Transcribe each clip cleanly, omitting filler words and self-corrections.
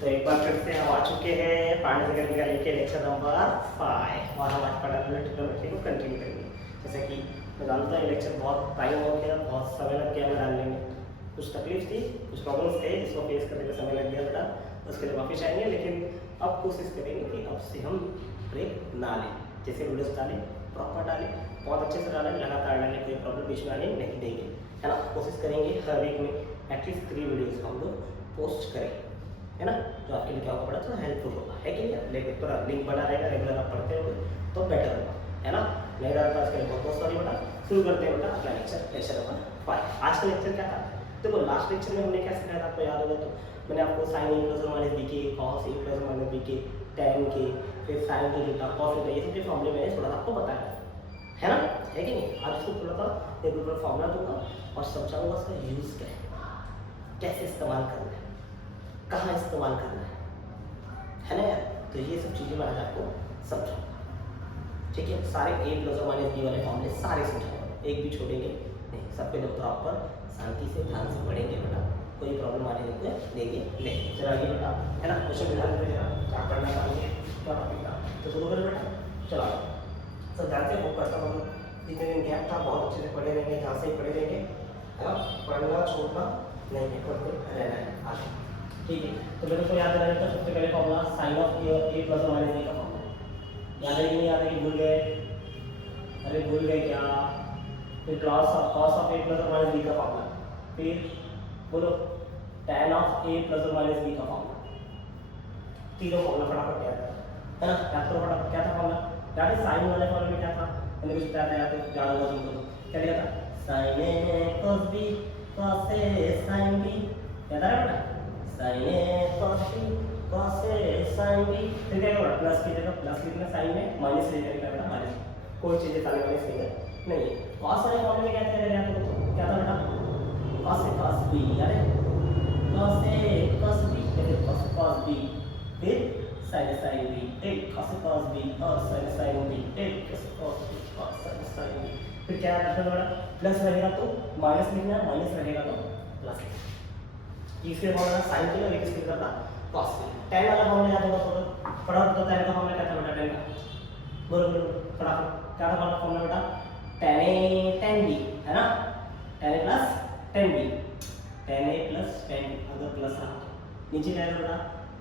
तो एक बार फिर से हम आ चुके हैं पांडव सेकंड का लेके लेक्चर नंबर 5 और हम आज पढ़ा ट्रिग्नोमेट्री को कंटिन्यू करेंगे। जैसे कि मैं जानता हूँ ये लेक्चर बहुत टाइम हो गया, बहुत समय लग गया हमें डालने में, कुछ तकलीफ थी, कुछ प्रॉब्लम्स थे जिसको फेस करने में समय लग गया बेटा, उसके लिए माफ़ी चाहेंगे। लेकिन अब कोशिश करेंगे कि अब से हम ब्रेक ना लें, जैसे वीडियोस डालें प्रॉपर डालें, बहुत अच्छे से डालें, लगातार डालें, कोई प्रॉब्लम बीच में आने नहीं देंगे, है ना। कोशिश करेंगे हर वीक में एटलीस्ट 3 वीडियोस हम लोग पोस्ट करें, है ना, जो आपके लिए क्या होगा बड़ा थोड़ा हेल्पफुल होगा, है कि नहीं। लेकिन थोड़ा लिंक बना रहेगा, रेगुलर आप पढ़ते होंगे तो बेटर होगा, है ना। नहीं डाल पास के लिए बहुत बहुत सॉरी बेटा। शुरू करते हैं बेटा अपना लेक्चर नंबर 5। आज का लेक्चर क्या था, देखो लास्ट लेक्चर में हमने क्या सिखाया था, आपको याद होगा तो मैंने आपको साइन ए प्लस माइनस बी के, cos A plus minus B के, टैन के, फिर साइन के थीटा, कॉस थीटा, ये सब के फॉर्मूले मैंने थोड़ा सा आपको बताया, है ना, है कि नहीं। आज इसको थोड़ा सा एक ऊपर फॉर्मूला दूंगा और समझाऊंगा उसका यूज़ क्या है, कैसे इस्तेमाल करना है, कहाँ इस्तेमाल करना है ना यार। तो ये सब चीज़ें मैं आज आपको समझाऊंगा, ठीक है। सारे ए प्लस और माइनस बी वाले फॉर्मूले सारे समझाऊंगा, एक भी छोड़ेंगे नहीं, सब पे प्रॉपर शांति से ध्यान से पढ़ेंगे बेटा, कोई प्रॉब्लम आने नहीं देंगे नहीं। चलो आगे बेटा, है ना, क्वेश्चन ध्यान देना क्या पढ़ना चाहिए, क्या टॉपिक था, तो शुरू करें बेटा। चलो तो ध्यान से बुक करता हूँ, जितने दिन गैप था बहुत अच्छे से पढ़े रहेंगे, जहाँ से ही पढ़े रहेंगे, है ना, पढ़ना छोड़ना नहीं है, पढ़ते रहना है आगे, ठीक है। तो मेरे को याद रहना था सबसे पहले formula sine of A plus और माइनस बी का फॉर्मूला याद है कि नहीं याद है कि भूल गए, अरे भूल गए क्या। फिर कॉस ऑफ ए प्लस और माइनस बी का फॉर्मूला, फिर बोलो टैन ऑफ ए प्लस और माइनस बी का फॉर्मूला, तीनों फॉर्मूला फटाफट याद है ना। याद करो फटाफट, क्या था फॉर्मूला, याद है साइन वाले फॉर्मूले में क्या था, मैंने कुछ बताया था, याद है याद होगा तुमको, क्या लिखा था, sign A cos b cos a sin b, याद आ रहा है बेटा, sign A cos b cos a sin b, फिर क्या होगा प्लस की जगह प्लस लिखना, साइन में माइनस ले जाएगा बेटा, माइनस कोई चीज़ साइन माइनस नहीं है। cos वाले फॉर्मूले में क्या था याद है तो क्या था बेटा, cos a cos b, याद है cos a cos b, फिर cos b, फिर sin b, एक cos b और sin b, एक cos b और sin b, फिर क्या करना है बेटा, प्लस रहेगा तो माइनस लिखना, माइनस रहेगा तो प्लस। इसके फॉर्मूला साइन के लिए किसके करता cos के, tan वाला फॉर्मूला याद होगा तो फटाफट तो tan का फॉर्मूला क्या था बेटा, tan का बोलो बोलो फटाफट, क्या था फॉर्मूला बेटा, tan a tan b, है ना, tan a plus tan b, tan a plus tan b, अगर प्लस रहा तो नीचे क्या आएगा बेटा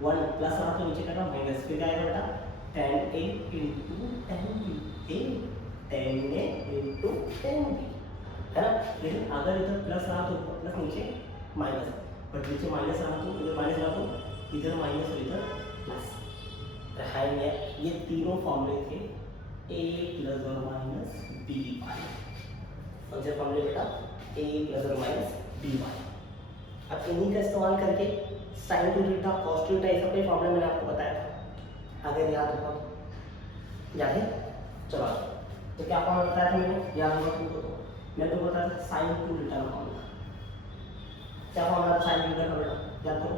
1, प्लस रहा तो नीचे क्या माइनस, फिर क्या आएगा बेटा tan a into tan b, a tan a into tan b, है ना। लेकिन अगर इधर प्लस रहा तो ऊपर प्लस नीचे माइनस, बट नीचे माइनस रहा तो इधर माइनस रहा तो इधर माइनस और इधर प्लस रहेंगे। ये तीनों फॉर्मूले थे a प्लस और माइनस बी वाई, कौन से फॉर्मूले बेटा, a प्लस और माइनस बी वाई। अब इन्हीं का इस्तेमाल करके sign to theta cos two theta ये सब फॉर्मूला मैंने आपको बताया था, अगर याद होगा तो, याद है। चलो तो क्या फॉर्मूला बताया था मैंने, याद होगा तुमको तो मैंने तो बताया था साइन टू थीटा का फॉर्मूला, क्या फॉर्मूला साइन थीटा का बेटा, याद करो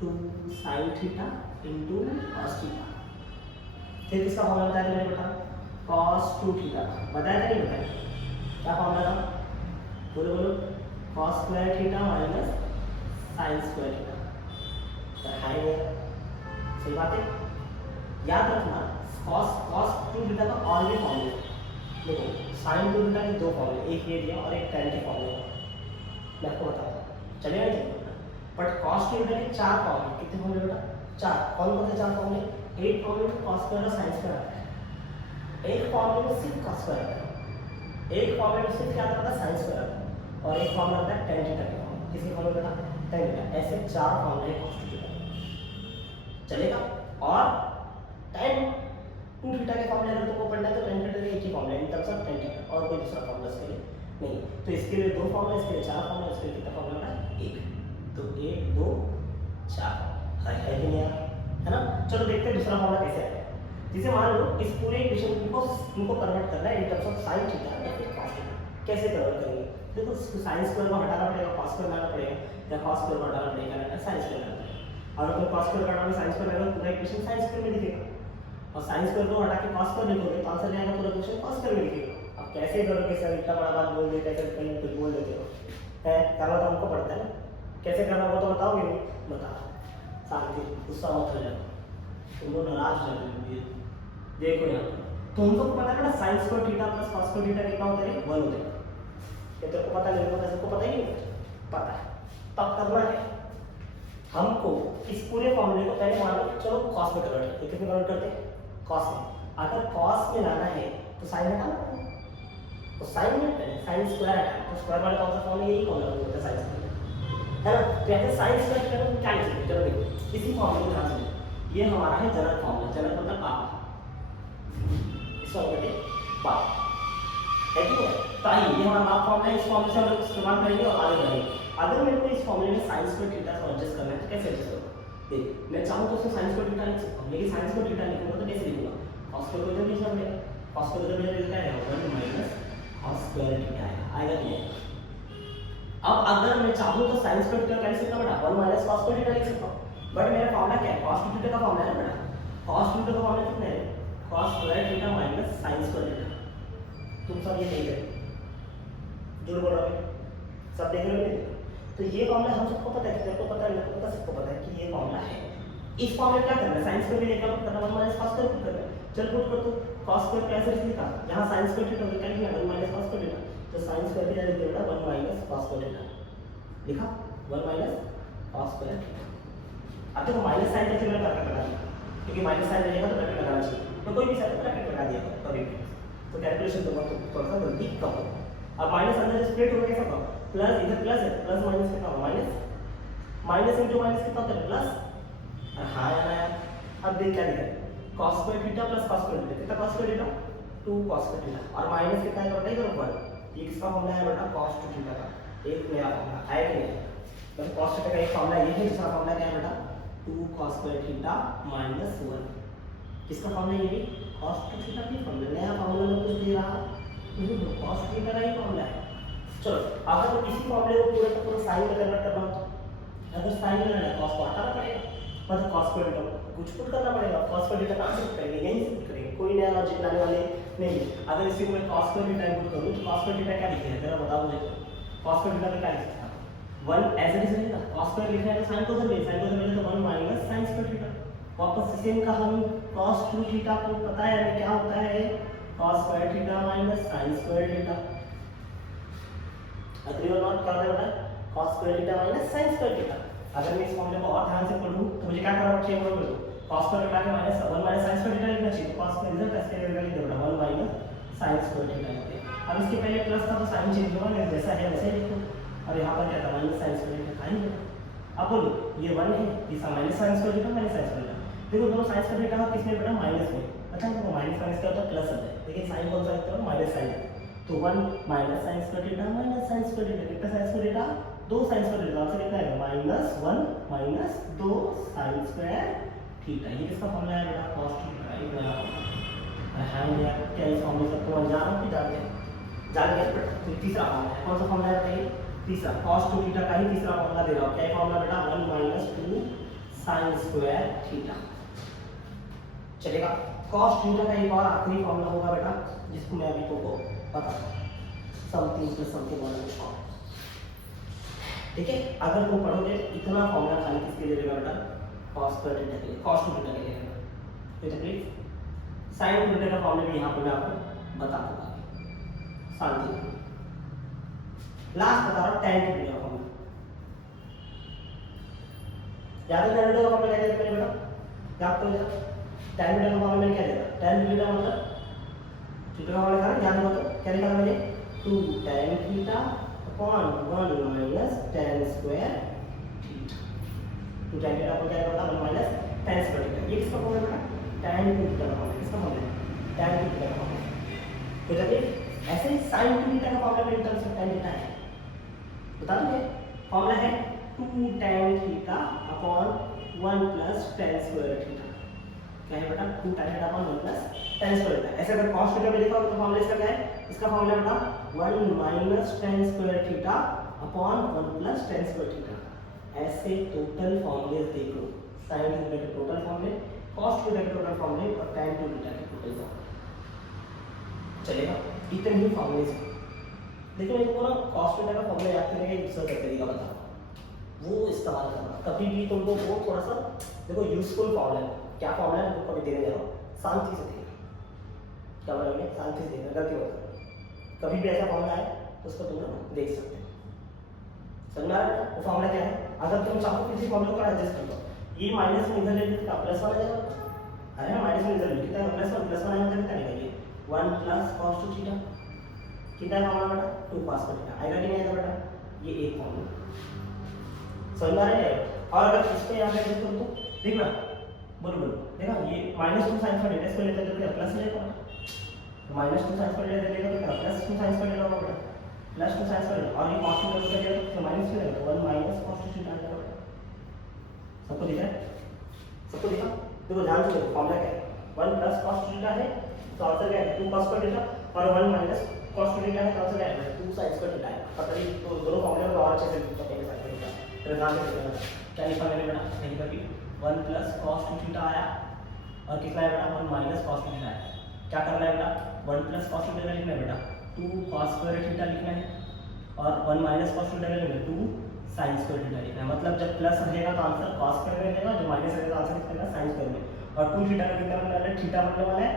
2 sin theta into cos theta. फिर किसका फॉर्मूला बताया था मैंने बेटा, cos 2 थीटा बताया था नहीं बताया, क्या फॉर्मूला था बोलो बोलो, cos square theta minus sin square theta, है सही बात है। याद रखना cos 2 थीटा का और भी फॉर्मूला, देखो sin 2 थीटा के दो फॉर्मूले, एक ये दिया और एक tan के फॉर्मूले, मैं आपको बताता हूँ चलेगा नहीं, बट cos के थीटा के 4 फॉर्मूले, कितने फॉर्मूले बेटा 4, कौन कौन से 4 फॉर्मूले, एक फॉर्मूले में cos स्क्वायर और sin स्क्वायर आता है, एक फॉर्मूले में सिर्फ cos स्क्वायर आता है, एक फॉर्मूले में सिर्फ क्या आता है sin स्क्वायर आता है, और एक फॉर्मूला आता है tan थीटा के फॉर्मूले, किसके फॉर्मूले बेटा tan थीटा, ऐसे 4 फॉर्मूले cos थीटा चलेगा। और tan 2 थीटा के फॉर्मूले अगर तुमको पढ़ना है तो tan थीटा के एक ही फॉर्मूला है in terms of tan theta, और कोई दूसरा फॉर्मूला इसके लिए नहीं, तो इसके लिए 2 फॉर्मूला, इसके लिए 4 फॉर्मूला, इसके लिए कितना फॉर्मूला है 1, तो 1 2 4 है कि नहीं यार, है ना। चलो देखते हैं दूसरा फॉर्मूला कैसे है। जैसे मान लो इस पूरे इक्वेशन को तुमको कन्वर्ट करना है in terms of sin theta या फिर cos थीटा, कैसे कन्वर्ट करेंगे, देखो sin स्क्वायर को हटाना पड़ेगा, cos स्क्वायर लाना पड़ेगा, या cos स्क्वायर को हटाना पड़ेगा या sin स्क्वायर लाना पड़ेगा, और अगर cos स्क्वायर हटाना sin स्क्वायर लगेगा पूरा इक्वेशन sin स्क्वायर में दिखेगा, और sin स्क्वायर को हटा के cos स्क्वायर लिखोगे तो आंसर आएगा पूरा इक्वेशन cos स्क्वायर में दिखेगा। अब कैसे करोगे सर, इतना बड़ा बात बोल देते हैं, कहीं कुछ बोल देते हो, है करना तो हमको पड़ता है ना, कैसे करना होगा तो बताओगे नहीं, बताओ शांति, गुस्सा मत हो जाओ, तुम लोग नाराज हो जाते हो। देखो यहाँ तुम सबको पता है ना sine square theta plus cos square theta कितना होता है? 1 होता है। ये तेरे को पता है, मेरे को पता है, सबको पता ही नहीं पता है। तब करना है हमको इस पूरे फॉर्मूले को पहले मान लो, चलो कॉस में कन्वर्ट, कितने कन्वर्ट करते हैं? कॉस में। अगर कॉस में लाना है तो साइन हटाना पड़ेगा, तो साइन में पहले साइन स्क्वायर हटाना, तो स्क्वायर वाला कौन सा फॉर्मूला? यही फॉर्मूला होता है साइन स्क्वायर, है ना? तो ऐसे साइन स्क्वायर थीटा को क्या लिखेंगे? चलो देखो इसी फॉर्मूले को ध्यान से, ये हमारा है जनरल फॉर्मूला, जनरल मतलब पापा, इसको हम कहते हैं पापा, है कि नहीं? तो आइए ये हमारा माप फॉर्मूला है, इस फॉर्मूले से हम लोग इस्तेमाल करेंगे और आगे बढ़ेंगे। अगर मेरे को इस फॉर्मूले में साइन स्क्वायर थीटा को एडजस्ट करना है तो कैसे एडजस्ट करूँ? देख मैं चाहूँ तो उसमें साइन स्क्वायर थीटा लिख सकता हूँ, लेकिन साइन स्क्वायर थीटा लिखूंगा तो कैसे लिखूंगा? कॉस स्क्वायर थीटा लिखना पड़ेगा, कॉस स्क्वायर थीटा लिखना है 1 माइनस कॉस स्क्वायर थीटा आएगा कि नहीं? अब अगर मैं चाहूँ तो साइन स्क्वायर थीटा क्या लिख सकता हूँ बेटा? 1 माइनस कॉस स्क्वायर थीटा लिख सकता हूँ, बट मेरा फॉर्मूला क्या है? कॉस थीटा का फॉर्मूला है बेटा, कॉस थीटा का फॉर्मूला कितना है? Cos square theta minus sine square theta. तुम सब ये नहीं करें, जोड़ बोल रहा है, सब देख रहे हो? तो ये फॉर्मूला हम सबको पता है, तेरे को पता है, मेरे को पता है, सबको पता है कि ये फॉर्मूला है। इस फॉर्मूले क्या करना है? साइन स्क्वायर भी लेकर करना, 1 माइनस कॉस स्क्वायर करना है। चल पुट कर, तो कॉस स्क्वायर कैसे लिखा? यहाँ साइन स्क्वायर थीटा क्या लिखा? 1 माइनस कॉस स्क्वायर थीटा, तो साइन स्क्वायर भी लिख देगा 1 माइनस कॉस स्क्वायर थीटा, लिखा 1 माइनस कॉस स्क्वायर थीटा। अब देखो माइनस साइन कैसे मैंने ब्रैकेट लगा दिया, क्योंकि माइनस साइन रहेगा तो ब्रैकेट लगाना चाहिए, तो कोई भी साइन ब्रैकेट लगा दिया कभी भी, तो कैलकुलेशन तो थोड़ा सा गलती कम हो। अब माइनस अंदर स्प्लिट होगा कैसा होगा? प्लस, इधर प्लस है, प्लस माइनस कितना होगा? माइनस, माइनस इंटू माइनस कितना होता है? प्लस। हाँ यार, अब देख क्या लिखा है? Cos square theta plus cos square theta, कितना cos square theta? 2 cos square theta, और माइनस कितना है बेटा? इधर ऊपर ये किसका फॉर्मूला है बेटा? कॉस 2 थीटा का, एक नया फॉर्मूला है कि नहीं? तो कॉस थीटा का एक फॉर्मूला ये है, दूसरा फॉर्मूला क्या है बेटा? 2 कॉस स्क्वायर थीटा माइनस 1, किसका फॉर्मूला? ये भी कॉस 2 थीटा का फॉर्मूला, नया फॉर्मूला में कुछ दे रहा है, कॉस थीटा का ही फॉर्मूला है। चलो अगर तो इसी फॉर्मूले को पूरा का पूरा साइन में कन्वर्ट करना हो, अगर साइन में है कॉस को हटाना पड़ेगा, मतलब कॉस स्क्वायर थीटा कुछ पुट करना पड़ेगा, कॉस स्क्वायर थीटा कहां से पुट करेंगे? यहीं से पुट करेंगे, कोई नया लॉजिक लाने वाले नहीं। अगर इसी को मैं कॉस स्क्वायर थीटा पुट करूं तो कॉस स्क्वायर थीटा क्या लिखेगा जरा बताओ मुझे? कॉस स्क्वायर थीटा क्या लिखा था? 1 ऐसे लिख सकते हैं, कॉस स्क्वायर लिखना है तो साइन को उधर ले, साइन को उधर ले तो 1 माइनस sin स्क्वायर थीटा। वापस सेम का हम cos 2 थीटा को पता है हमें क्या होता है? cos square theta minus sin square theta. Agree और नॉट क्या होता है? cos square theta minus sin square theta. अगर मैं इस फॉर्मूले को और ध्यान से पढ़ूं तो मुझे क्या करना चाहिए? बोलो cos स्क्वायर थीटा के minus 1 minus sin square theta लिखना चाहिए, तो cos का रिजल्ट ऐसे लिख देना 1 माइनस sin स्क्वायर थीटा लिखते हैं। अब इसके पहले प्लस था तो साइन चेंज होगा नहीं, जैसा है वैसे ही लिखो, और यहाँ पर क्या था? Minus sin square theta sine है। अब बोलो ये 1 है, ये minus sin square theta minus sin square theta, देखो दोनों sin स्क्वायर थीटा किस में बेटा? माइनस में। अच्छा देखो माइनस माइनस क्या होता है? प्लस होता है, लेकिन साइन कौन सा लिखते हो? Minus sine. तो 1 minus sin square theta minus sin square theta, कितना sin square theta? 2 sin square theta, answer कितना आएगा? Minus 1 minus 2 sin square theta. ये किसका फॉर्मूला है बेटा? cos theta. ये नया फॉर्मूला है यार, क्या इस फॉर्मूले से तुम जान हो कि जान गए? जान गए बेटा। तो तीसरा फॉर्मूला है, कौन सा फॉर्मूला है बताइए? तीसरा cos 2 थीटा का ही तीसरा फॉर्मूला दे रहा हूं, क्या है फॉर्मूला बेटा? 1 माइनस 2 sin स्क्वायर थीटा। चलेगा? cos थीटा का एक और आखिरी फॉर्मूला होगा बेटा, जिसको मैं अभी तुमको बता दूं, समथिंग प्लस समथिंग वाला फॉर्मूला। ठीक है, अगर तुम पढ़ोगे इतना फॉर्मूला खाली किसके लिए देगा बेटा? cos स्क्वायर थीटा के लिए, cos 2 थीटा के लिए। तो प्लीज sin थीटा का फॉर्मूला भी यहां पर मैं आपको बता दूंगा। शांति लास्ट बता रहा हूं, tan थीटा का फॉर्मूला याद है? tan थीटा का फॉर्मूला क्या है बेटा? याद करो जरा, tan थीटा का फॉर्मूला मैंने क्या लिखा? tan थीटा मतलब थीटा का फॉर्मूला था, याद हो तो क्या लिखा था मैंने? 2 tan theta upon 1 minus tan square theta. 2 tan theta को क्या होता है? 1 माइनस tan स्क्वायर थीटा। ये किसका फॉर्मूला बेटा? tan थीटा का फॉर्मूला। किसका फॉर्मूला? tan थीटा का फॉर्मूला। तो जब ऐसे ही sin थीटा का फॉर्मूला मेरे तरफ से tan थीटा है, बता दूं फॉर्मूला है 2 tan theta upon 1 plus tan square theta. क्या है बेटा? 2 tan theta upon 1 plus tan square theta. ऐसे अगर cos थीटा में लिखा हो तो फॉर्मूला इसका क्या है? इसका फॉर्मूला बेटा 1 minus tan square theta upon 1 plus tan square theta. ऐसे टोटल फॉर्मूले देख लो, sin थीटा के टोटल फॉर्मूले, cos थीटा के टोटल फॉर्मूले और tan थीटा के टोटल फॉर्मूले। चलेगा? इतने ही फॉर्मूले से देखो, मैं तुमको ना cos थीटा का फॉर्मूला याद करने का एक दूसरा तरीका बताऊं। वो इस्तेमाल करना। कभी भी तुमको वो थोड़ा सा देखो यूजफुल फॉर्मूला है, क्या फॉर्मूला है तुमको कभी देने जा रहा हूँ, शांति से देखना, क्या बोला मैंने, शांति से देखना, गलती मत करना। कभी भी ऐसा फॉर्मूला है तो उसको तुम लोग देख सकते हो, समझ में आ रहा है? वो फॉर्मूला क्या है, अगर तुम चाहो किसी फॉर्मूले को एडजस्ट कर दो, ये माइनस में इधर ले लो प्लस वन आ जाएगा, अरे ना माइनस में इधर ले कितना प्लस वन आएगा कितना आएगा, ये 1 प्लस cos 2 थीटा कितना है फॉर्मूला बेटा, 2 cos थीटा आएगा कि नहीं आएगा बेटा, ये एक फॉर्मूला समझ में आ रहा है। और अगर इसको यहाँ पे एडजस्ट करो तो देख ना, बोलो देखा ये -2 sin पर डेटा इसको लेते तो क्या प्लस लेगा, -2 sin पर डेटा लेगा तो क्या +2 sin पर डेटा होगा, +2 sin पर डेटा, और ये cos थीटा उसका क्या है माइनस में रहेगा, 1 माइनस cos 2 थीटा आ जाएगा। सबको दिख रहा है, सबको दिखा, देखो ध्यान से देखो फॉर्मूला क्या है, 1 प्लस cos 2 थीटा है तो आंसर क्या है 2 cos पर डेटा, और 1 माइनस cos 2 थीटा है तो आंसर क्या है 2 sin पर डेटा है। पता नहीं तो दोनों फॉर्मूले में और अच्छे से पता है तो ध्यान से देखना क्या लिखा मैंने बेटा, नहीं कभी 1 प्लस cos 2 थीटा आया और कितना है बेटा 1 माइनस cos 2 थीटा आया, क्या करना है बेटा 1 प्लस cos 2 थीटा लिखना है बेटा 2 cos स्क्वायर थीटा लिखना है, और 1 माइनस cos 2 थीटा लिखना है 2 sin स्क्वायर थीटा लिखना है। मतलब जब प्लस रहेगा तो आंसर cos स्क्वायर में रहेगा, जब माइनस रहेगा तो आंसर कितना sin स्क्वायर में, और 2 थीटा का कितना बनने वाला है थीटा बनने वाला है,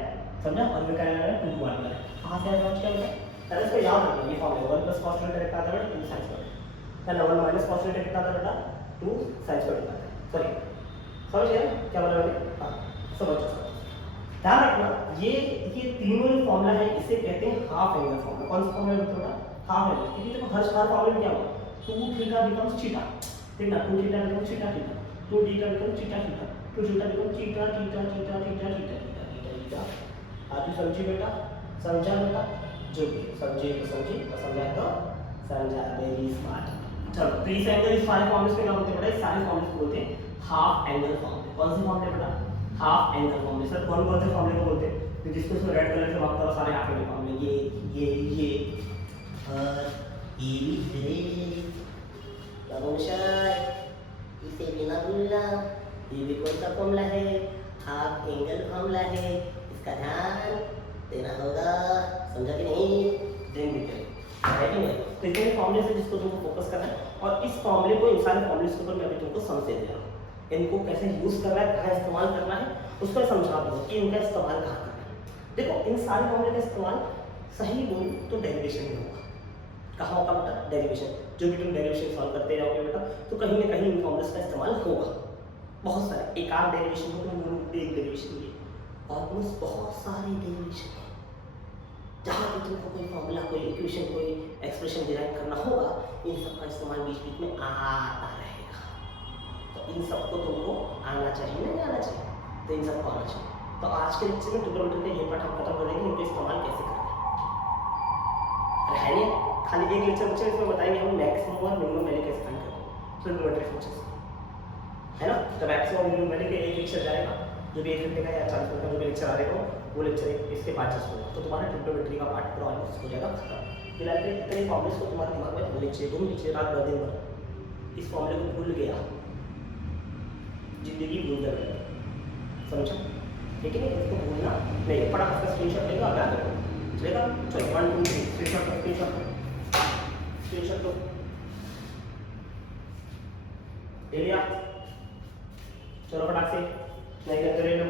समझा, और ये क्या बनने वाला है 2 बनने वाला है। कहां से आएगा क्या होगा, पहले इसको याद रखो ये फॉर्मूला 1 प्लस cos 2 थीटा कितना आता है 2 sin स्क्वायर, पहले 1 माइनस cos 2 थीटा कितना आता है बेटा 2 sin स्क्वायर थीटा आता है। सॉरी समझ गया क्या बोला मैंने, हां समझ गया। ध्यान रखना ये तीनों ही फॉर्मूला है, इसे कहते हैं हाफ एंगल फॉर्मूला। कौन सा फॉर्मूला बताओ, हाफ एंगल, क्योंकि देखो हर फॉर्मूले में क्या होगा 2 थीटा बिकम्स थीटा, ठीक ना, 2 theta becomes theta theta, 2 theta becomes theta theta, 2 theta becomes theta theta theta theta theta theta theta. आज भी समझी बेटा, समझा बेटा, जो भी समझे तो समझी और समझा तो समझा, वेरी स्मार्ट। चलो तो इस एंगल इस सारे फॉर्मूले में क्या बोलते हैं बेटा, इस सारे फॉर्मूले को बोलते हैं हाफ एंगल फॉर्मूले। कौन से फॉर्मूले बेटा, हाफ एंगल फॉर्मूले। सर कौन कौन से फॉर्मूले को बोलते हैं, तो जिसको इसमें रेड कलर से मार्क करो सारे हाफ एंगल फॉर्मूले, ये और ये क्या बोलता है, इसे बिना भूलना, ये भी कौन सा फॉर्मूला है, हाफ एंगल फॉर्मूला है, इसका ध्यान देना होगा, समझा कि नहीं, ध्यान देते है कि नहीं। तो इतने फॉर्मूले से जिसको तुमको फोकस करना है, और इस फॉर्मूले को इन सारे फॉर्मूले के ऊपर मैं अभी तुमको समझ दे रहा हूँ, इनको कैसे यूज करना है, कहाँ इस्तेमाल करना है, उसको समझा दूंगा कि इनका इस्तेमाल कहाँ करना है। देखो इन सारे फॉर्मूले का इस्तेमाल सही बोलूं तो डेरिवेशन में होगा। कहाँ होगा बेटा, डेरिवेशन, जो भी तुम डेरिवेशन सॉल्व करते जाओगे बेटा तो कहीं ना कहीं इन फॉर्मूलेस का इस्तेमाल होगा। बहुत सारे, एक आध डेरिवेशन हो तो एक डेरिवेशन ये, ऑलमोस्ट बहुत सारे डेरिवेशन है, जहाँ भी तुमको कोई फॉर्मूला, कोई इक्वेशन, कोई एक्सप्रेशन डिराइव करना होगा, इन सब का इस्तेमाल बीच बीच में आता रहेगा। तो इन सबको तुमको आना चाहिए, नहीं आना चाहिए, तो इन सबको आना चाहिए। तो आज के लेक्चर में ट्रिग्नोमेट्री का ये पार्ट हम खत्म कर देंगे, इनका इस्तेमाल कैसे करना है। है नहीं, खाली एक लेक्चर बच्चे इसमें बताएंगे हम मैक्सिमम और मिनिमम वैल्यू कैसे फाइंड करते हैं ट्रिग्नोमेट्री फंक्शंस, है ना। तो मैक्सिमम और मिनिमम वैल्यू के एक लेक्चर जाएगा, जो भी 1 घंटे का या 40 मिनट का जो भी लेक्चर आ रहेगा वो लेक्चर इसके बाद जस्ट होगा, तो तुम्हारा ट्रिग्नोमेट्री का पार्ट पूरा ऑलमोस्ट हो जाएगा खत्म। फिलहाल इतने फॉर्मूलेस को तुम्हारे दिमाग में होने चाहिए, तुम नीचे रात भर दिन भर इस फॉर्मूले को भूल गया, जिंदगी भूल गया, समझा, ठीक है। इसको भूलना नहीं, फटाफट का स्क्रीनशॉट लेगा, अब याद रखो, चलेगा। चलो 1 2 3 स्क्रीनशॉट लो, ले लिया, चलो फटाक से, नहीं करते ले लो।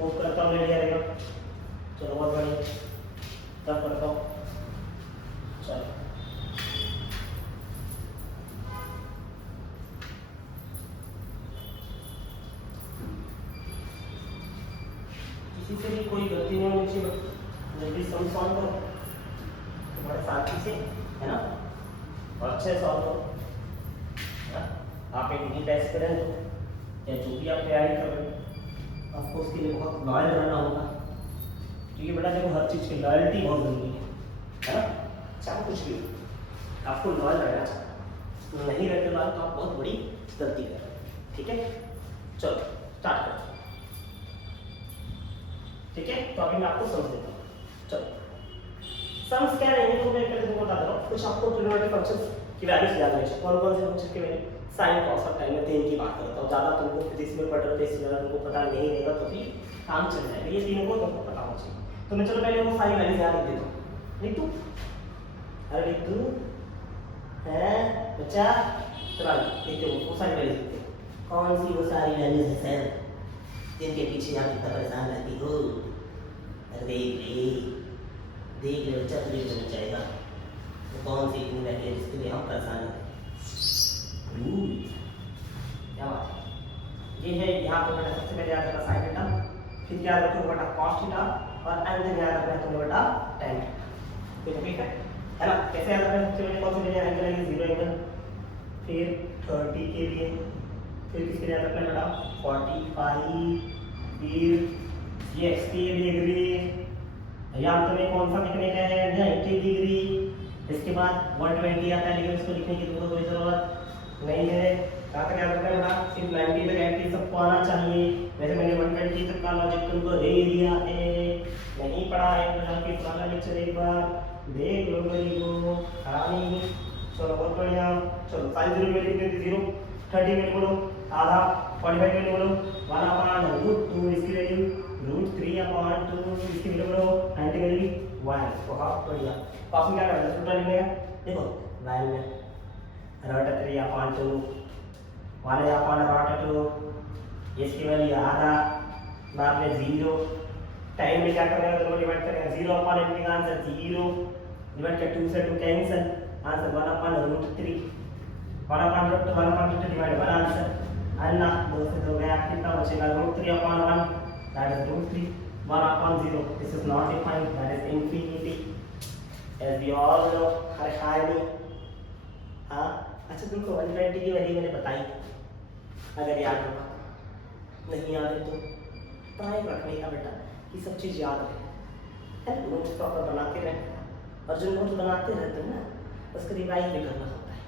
ओप करता हूँ, ले लिया रहेगा, चलो बहुत बढ़िया, तब करता हूँ, चलो किसी से भी कोई गलती नहीं होनी चाहिए, जब भी सम सॉल्व करो तुम्हारे साथी से, है ना, और अच्छे से सॉल्व करो, आप एक नीट एस्पिरेंट हो या जो भी आप तैयारी कर रहे हो, आपको उसके लिए बहुत लॉयल रहना होगा, क्योंकि बेटा देखो हर चीज़ की लॉयल्टी बहुत जरूरी है ना, चाहे कुछ भी आपको लॉयल रहना चाहिए, नहीं रहते लॉयल तो आप बहुत बड़ी गलती कर रहे हो, ठीक है। चलो स्टार्ट करते हैं, ठीक है। तो अभी मैं आपको समझ देता हूँ, चलो सम्स क्या रहेंगे तो मैं पहले तुमको बता रहा हूँ, कुछ आपको ट्रिग्नोमेट्री फंक्शंस की वैल्यूज याद रखिए। कौन कौन से फंक्शन के वैल्यू, साइन कॉस और टाइम में 3 की बात करता हूँ, ज़्यादा तुमको फिजिक्स में पढ़ रहे थे इसलिए अगर तुमको पता नहीं रहेगा तो भी काम चल जाएगा, ये तीनों को तुमको पता होना चाहिए। तो मैं चलो पहले वो सारी वैल्यूज याद लिख देता हूँ, नीतू, अरे नीतू है बच्चा, चला देखते हो वो सारी वैल्यूज देखते हो। कौन सी वो सारी वैल्यूज है सर जिनके पीछे आप इतना परेशान रहती हो? अरे देख ले बच्चा, तुझे समझ जाएगा वो कौन सी इतनी वैल्यू है जिसके लिए हम परेशान हैं। क्या बात है, ये है यहाँ पे बेटा सबसे पहले याद रखना साइन थीटा, फिर याद रखो बेटा कॉस थीटा, और एंड देन याद रखना है तुम्हें बेटा tan थीटा। ठीक है ना? कैसे याद रखना है? सबसे पहले कौन से लिए एंगल है? जीरो एंगल, फिर 30 के लिए, फिर किसके लिए याद रखना है बेटा? 45, फिर ये x की डिग्री, यहाँ तुम्हें कौन सा लिखने का है? 90 डिग्री। इसके बाद 120 आता है, लेकिन इसको लिखने की तुमको कोई जरूरत नहीं है। कहाँ तक याद रखना है बेटा? सिर्फ 90 तक 80 सबको आना चाहिए। वैसे मैंने 120 तक का लॉजिक तुमको दे दिया है, नहीं पढ़ा है तो जाके पुराना लेक्चर एक बार देख लो मेरी को, कहानी। चलो बहुत बढ़िया। चलो साइन जीरो वैल्यू कितनी थी? 0। 30 वैल्यू बोलो, आधा 45 वैल्यू बोलो, 1/√2 इसकी वैल्यू, √3/2 इसकी वैल्यू बोलो, 90 वैल्यू 1। बहुत बढ़िया। तो आपने क्या करना है? सूत्र लिखने का, देखो 1 √3/2 1/√2, इसकी वैल्यू आधा, बाद में 0। टाइम में क्या करेंगे? दोनों डिवाइड करेंगे। 0/8 का आंसर 0, डिवाइड कर 2 से 2 कैंसिल, आंसर 1/√3, 1/√2 डिवाइड 1 आंसर, अन्ना 2 से 2 गया, कितना बचेगा? √3/1, that is √3, 1/0, this is not defined, that is infinity, as we all know। हर खाली हाँ। अच्छा तुमको 120 की वैल्यू मैंने बताई, अगर याद होगा, नहीं याद है तो ट्राई रखने का बेटा कि सब चीज़ याद है। नोट्स प्रॉपर बनाते रहें, और जो नोट्स बनाते रहते हैं ना उसका रिवाइज भी करना होता है,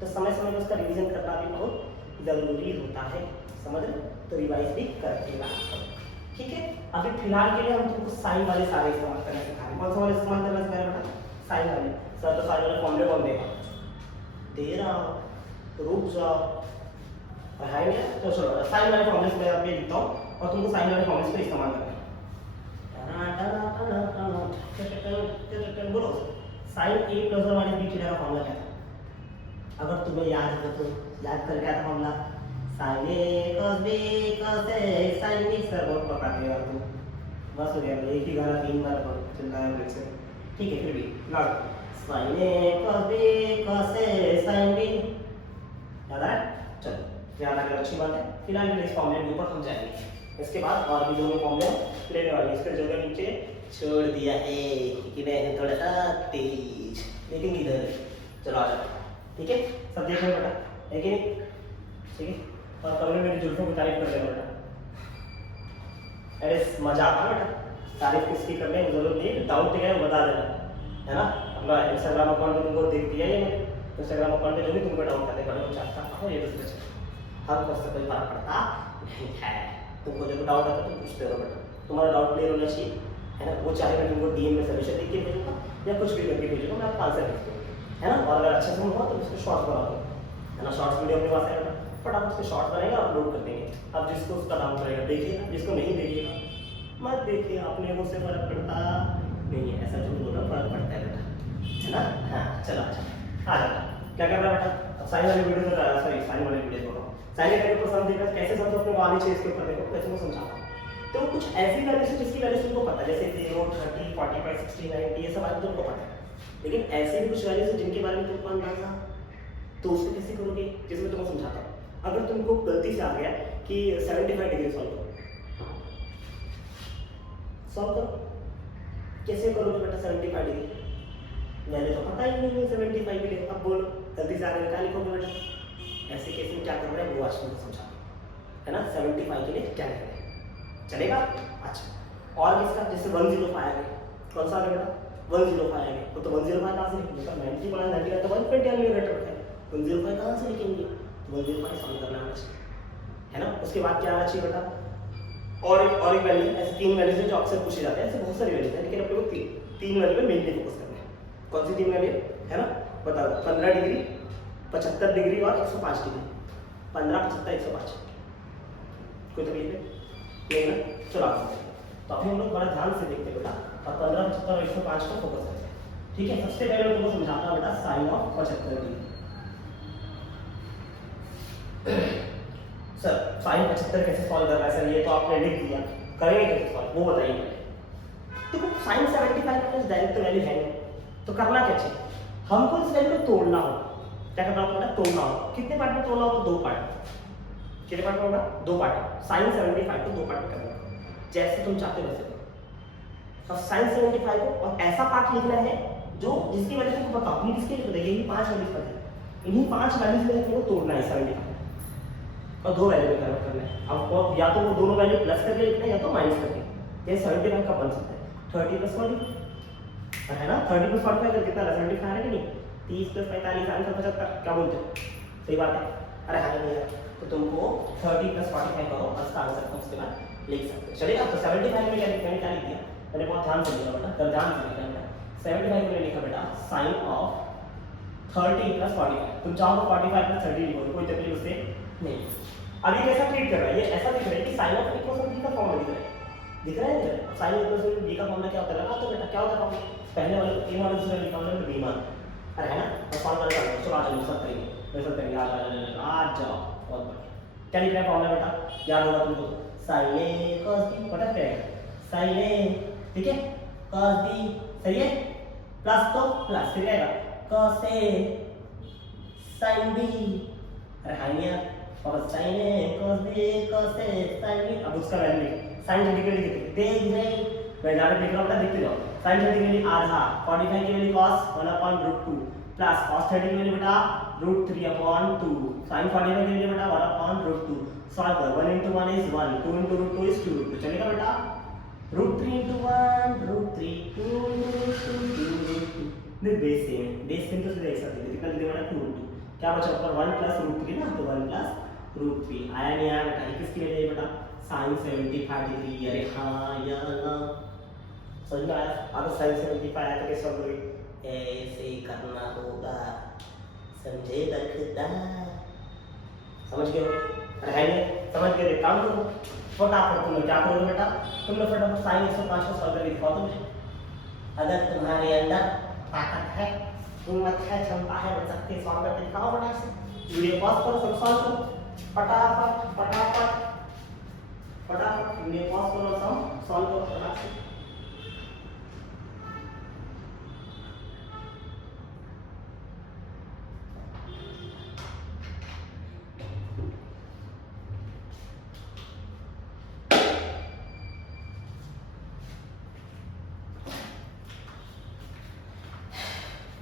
तो समय समय पर उसका रिवीजन करना भी बहुत ज़रूरी होता है, समझ लो? तो रिवाइज भी करते रहो, ठीक है? अभी फिलहाल के लिए हम तुमको साइन वाले सारे इस्तेमाल करना सिखाएंगे। कौन सा वाले इस्तेमाल करना सिखाएंगे बेटा? साइन वाले। सर तो साइन वाले फॉर्मूले कौन देगा? दे रहा रुक जाओ, है क्या? तो चलो साइन वाले फॉर्मूले मैं आप लिखता हूँ और तुमको साइन वाले फॉर्मूले पे इस्तेमाल करना है। बोलो साइन a प्लस और माइनस b थीटा का फॉर्मूला क्या था? अगर तुम्हें याद हो तो याद कर, क्या था formula? Sine a cos b cos a sin b। Sir बहुत पकाते हो यार तुम, बस हो गया, एक ही गाना 3 बार चल रहा है ब्रेक से, ठीक है? फिर भी लाओ, sign a cos b cos a sin b, याद है? चलो याद आ गया, अच्छी बात है। फिलहाल इस फॉर्मूले के ऊपर हम जाएंगे, इसके बाद और भी दोनों फॉर्मूले लेने वाले। इसका जगह नीचे छोड़ दिया है क्योंकि मैं थोड़ा सा तेज, लेकिन इधर चलो आ जाओ, ठीक है? सब देख लो बेटा, है कि नहीं? ठीक है? और कल में मेरी जुल्फों की तारीफ कर देना बेटा, अरे मजा आता है बेटा, तारीफ किसकी करने की जरूरत नहीं, डाउट है बता देना, है ना? अपना इंस्टाग्राम अकाउंट तुमको देख दिया है, इंस्टाग्राम अकाउंट में जो भी तुमको डाउट करने का चाहता हूँ, ये दूसरे से हर कोई से कोई फर्क पड़ता नहीं है। तुमको जब डाउट आता है तो पूछते रहो बेटा, तुम्हारा डाउट क्लियर होना चाहिए, है ना? वो चाहे मैं तुमको डीएम में सजेशन लिख के भेजूंगा या कुछ भी करके भेजूंगा, मैं आपका आंसर लिख दूँगा, है ना? और अगर अच्छे से हुआ तो उसको शॉर्ट्स बना दो, है ना? शॉर्ट्स वीडियो अपने पास है बेटा, फटाफट उसके शॉर्ट्स बनाएगा, अपलोड कर देंगे। अब जिसको उसका डाउट रहेगा देखिएगा, जिसको नहीं देखिएगा मत देखिए, अपने को से फर्क पड़ता नहीं है, ऐसा झूठ बोलना फर्क पड़ता है बेटा, है ना? हाँ चलो अच्छा आ जाता, क्या कर रहा है बेटा? अब साइन वाली वीडियो तो सॉरी साइन वाली वीडियो बोल रहा हूँ, साइन वाली वीडियो पसंद देखा कैसे समझो अपने को आनी चाहिए, इसके ऊपर देखो कैसे मैं समझाता हूँ। तो कुछ ऐसी वैल्यूज जिसकी वैल्यूज तुमको पता है, जैसे 0 30 45 60 90 ये सब बातें तुमको पता है, लेकिन ऐसे भी कुछ वैल्यूज जिनके बारे में तुमको अंदाजा, तो उसको कैसे करोगे? जैसे मैं तुमको समझाता हूँ। अगर तुमको गलती से आ गया कि 75 डिग्री सॉल्व करो, कैसे करोगे बेटा? 75 डिग्री मैंने तो पता ही नहीं है 75 के लिए, अब बोलो गलती से आगे क्या लिखोगे बेटा? ऐसे केस में क्या कर रहे हैं वो आज तुमको समझा, है ना? 75 के लिए क्या करेंगे, चलेगा? अच्छा और किसका? जैसे 105 आ गया, कौन सा आ गया बेटा? 105 आ गया, तो 105 कहाँ से लिखेंगे? 90 बना 90 का तो 120 आने रेट रखा है, 105 कहाँ से लिखेंगे? 105 सॉल्व करना आना चाहिए, है ना? उसके बाद क्या आना चाहिए बेटा? और एक वैल्यू, ऐसे 3 वैल्यूज हैं जो अक्सर पूछे जाते हैं, ऐसे बहुत सारी वैल्यूज हैं, लेकिन अपने को 3 वैल्यू पे मेनली फोकस करना है। कौन सी 3 वैल्यू है ना? बता दो, 15 डिग्री 75 डिग्री और 105 डिग्री, 15 75 105, कोई तकलीफ नहीं ना? चलो तो अभी हम लोग बड़ा ध्यान से देखते बेटा, और 15 75 और 105 को फोकस करते हैं। ठीक है, सबसे पहले मैं तुमको समझाता हूँ बेटा sine of 75 degree. Sir sine 75 कैसे सॉल्व करना है सर, ये तो आपने लिख दिया, करेंगे कैसे सॉल्व वो बताइए मुझे। देखो साइन 75 माइनस डायरेक्ट वैल्यू है नहीं, तो करना क्या चाहिए, हमको इस वैल्यू को तोड़ना हो। क्या करना होगा, तोड़ना हो। कितने पार्ट में तोड़ना होगा, 2 पार्ट। कितने पार्ट में होगा, 2 पार्ट। साइन 75 को 2 पार्ट में करना होगा, जैसे तुम चाहते हो वैसे करो। अब साइन 75 को और ऐसा पार्ट लिखना है जो जिसकी वजह से तुमको बताओ, नहीं किसके लिए बताइए, यही 5 वैल्यूज पर है, इन्हीं 5 वैल्यूज में तुमको तोड़ना है 75 और 2 वैल्यू में कन्वर्ट करना है। अब या तो वो दोनों वैल्यू प्लस करके लिखना है या तो माइनस करके। ये 75 का बन सकता है 30 प्लस 40 है ना, 30 प्लस 45 का कितना है, 75 है कि नहीं, 30 प्लस 45 आंसर 75, क्या बोलते हैं, सही बात है। अरे हाँ नहीं है तो तुमको 30 प्लस 45 करो और उसका आंसर तुम उसके बाद लिख सकते हो, चलेगा। तो 75 में क्या लिखा, मैंने क्या लिख दिया, मैंने बहुत ध्यान से लिखा बेटा, कर ध्यान से लिखा बेटा। 75 में लिखा बेटा साइन ऑफ 30 प्लस 45, तुम चाहो तो 45 प्लस 30 लिखो, कोई तकलीफ उससे नहीं। अभी कैसा ट्रीट कर रहा है, ये ऐसा दिख रहा है कि sine of equal to B का फॉर्म दिख रहा है, साइन इक्वल टू बी का फॉर्मूला क्या होता है, लगा तो बेटा क्या होता है, पहले वाले ए मान दूसरे लिखा हमने बी मान, अरे है ना, और सॉल्व करना है। चलो आ जाओ, सब करेंगे सब करेंगे, आ जाओ, बहुत बढ़िया। क्या लिख रहा है फॉर्मूला बेटा, याद होगा तुमको, साइन ए cos b पता क्या है, साइन ए, ठीक है, cos b सही है, प्लस तो प्लस फिर आएगा cos a sin b, अरे हाँ यार, और sin a cos b cos a sin b, अब उसका वैल्यू लिख, sin सेंटीग्रेड लिख देख नहीं, मैं डायरेक्ट लिख रहा हूँ बेटा, देखते जाओ। sin सेंटीग्रेड आधा, 45 की वैल्यू cos 1/√2 प्लस cos 30 की वैल्यू बेटा √3/2, sin 45 की वैल्यू बेटा 1/√2, सॉल्व कर, 1 into 1 is 1, 2 into √2 is 2, तो चलेगा बेटा √3 into 1 √3 2 into √2, नहीं बेस सेम तो सीधे एक साथ लिख, कितना लिख दिया बेटा 2 into, क्या बचा ऊपर 1 प्लस √3 ना, तो 1 प्लस √3 आया नहीं आया बेटा, किसकी वजह है बेटा, sin 75 डिग्री, अरे हाँ या ना, समझ में आया। अब sin 75 आया तो कैसे सॉल्व करोगे, ऐसे करना होगा, समझे रखता, समझ गए हो, अरे है नहीं समझ गए, काम करो फटाफट, तुम क्या करोगे बेटा, तुम लोग फटाफट साइन 105 को सॉल्व करके दिखाओ तुम, अगर तुम्हारे अंदर ताकत है, हिम्मत है, क्षमता है, बन सकते हैं, सॉल्व करके दिखाओ फटाफट से, वीडियो पॉज करो, सब सॉल्व करो फटाफट फटाफट फटाफट, वीडियो पॉज करो, सब सॉल्व करो फटाफट से।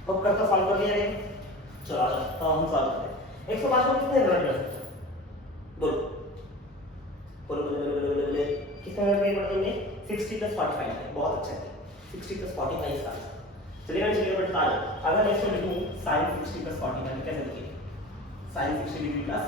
अब करता सॉल्व कर लिया है, चलो तो हम सॉल्व करते हैं। 105 को कितने डिवाइड कर सकते हैं, बोलो बोलो बोलो बोलो बोलो बोलो, कितने डिवाइड कर देंगे, 60 प्लस 45 है, बहुत अच्छा है, 60 प्लस 45 इसका चलिए चलिए बेटा, अगर इसको लिखूं sin 60 प्लस 45 कैसे लिखेंगे, sin 60 डिग्री प्लस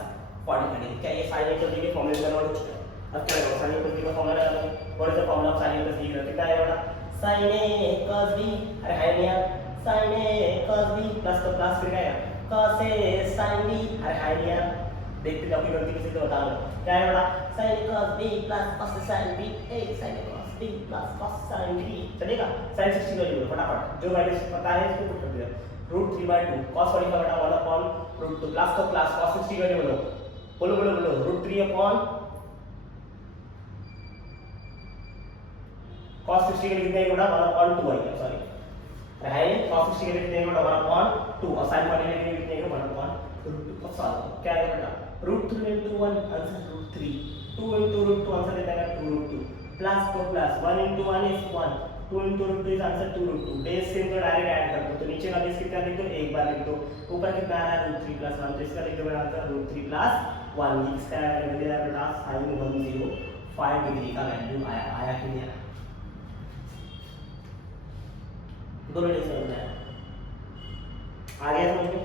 45 डिग्री, क्या ये sin इक्वल डिग्री फॉर्मूला में कन्वर्ट हो चुका है, अब क्या करेंगे, sin इक्वल डिग्री का फॉर्मूला लगा देंगे, what is the formula of sin equal degree, कितना आएगा बेटा, sin a cos b, अरे है नहीं यार, sin a cos b plus तो प्लस फिर आएगा cos a sin b, अरे है नहीं यार, देखते जाओ कि गलती किसी से बता दो, क्या है बेटा, sin a cos b plus cos a sin b, a sin a cos b plus cos sin b, चलेगा। sin 60 का लिखो फटाफट, जो वैल्यू पता है इसको पुट कर दिया, √3/2 cos 45 बेटा 1/√2 प्लस तो प्लस cos 60 का लिखो, बोलो बोलो बोलो √3 cos 60 के लिए कितने बेटा 1/2 आएगा, सॉरी है cos 60 के लिए कितने बेटा 1/2 और sin 45 के लिए कितने 1/√2 को सॉल्व, क्या आएगा बेटा √3 into 1 आंसर √3, 2 into √2 आंसर देता है √2 प्लस तो plus 1 into 1 is 1, 2 into √2 is answer √2, base से तो डायरेक्ट ऐड कर दो, तो नीचे का बेस कितना लिख दो, एक बार लिख दो, ऊपर कितना आ रहा है √3 प्लस 1, तो इसका लिख दो बेटा आंसर √3 प्लस 1, इसका वैल्यू है बेटा sin 105 डिग्री का वैल्यू आया कि नहीं आया, दोनों नहीं समझ में आ गया समझ में,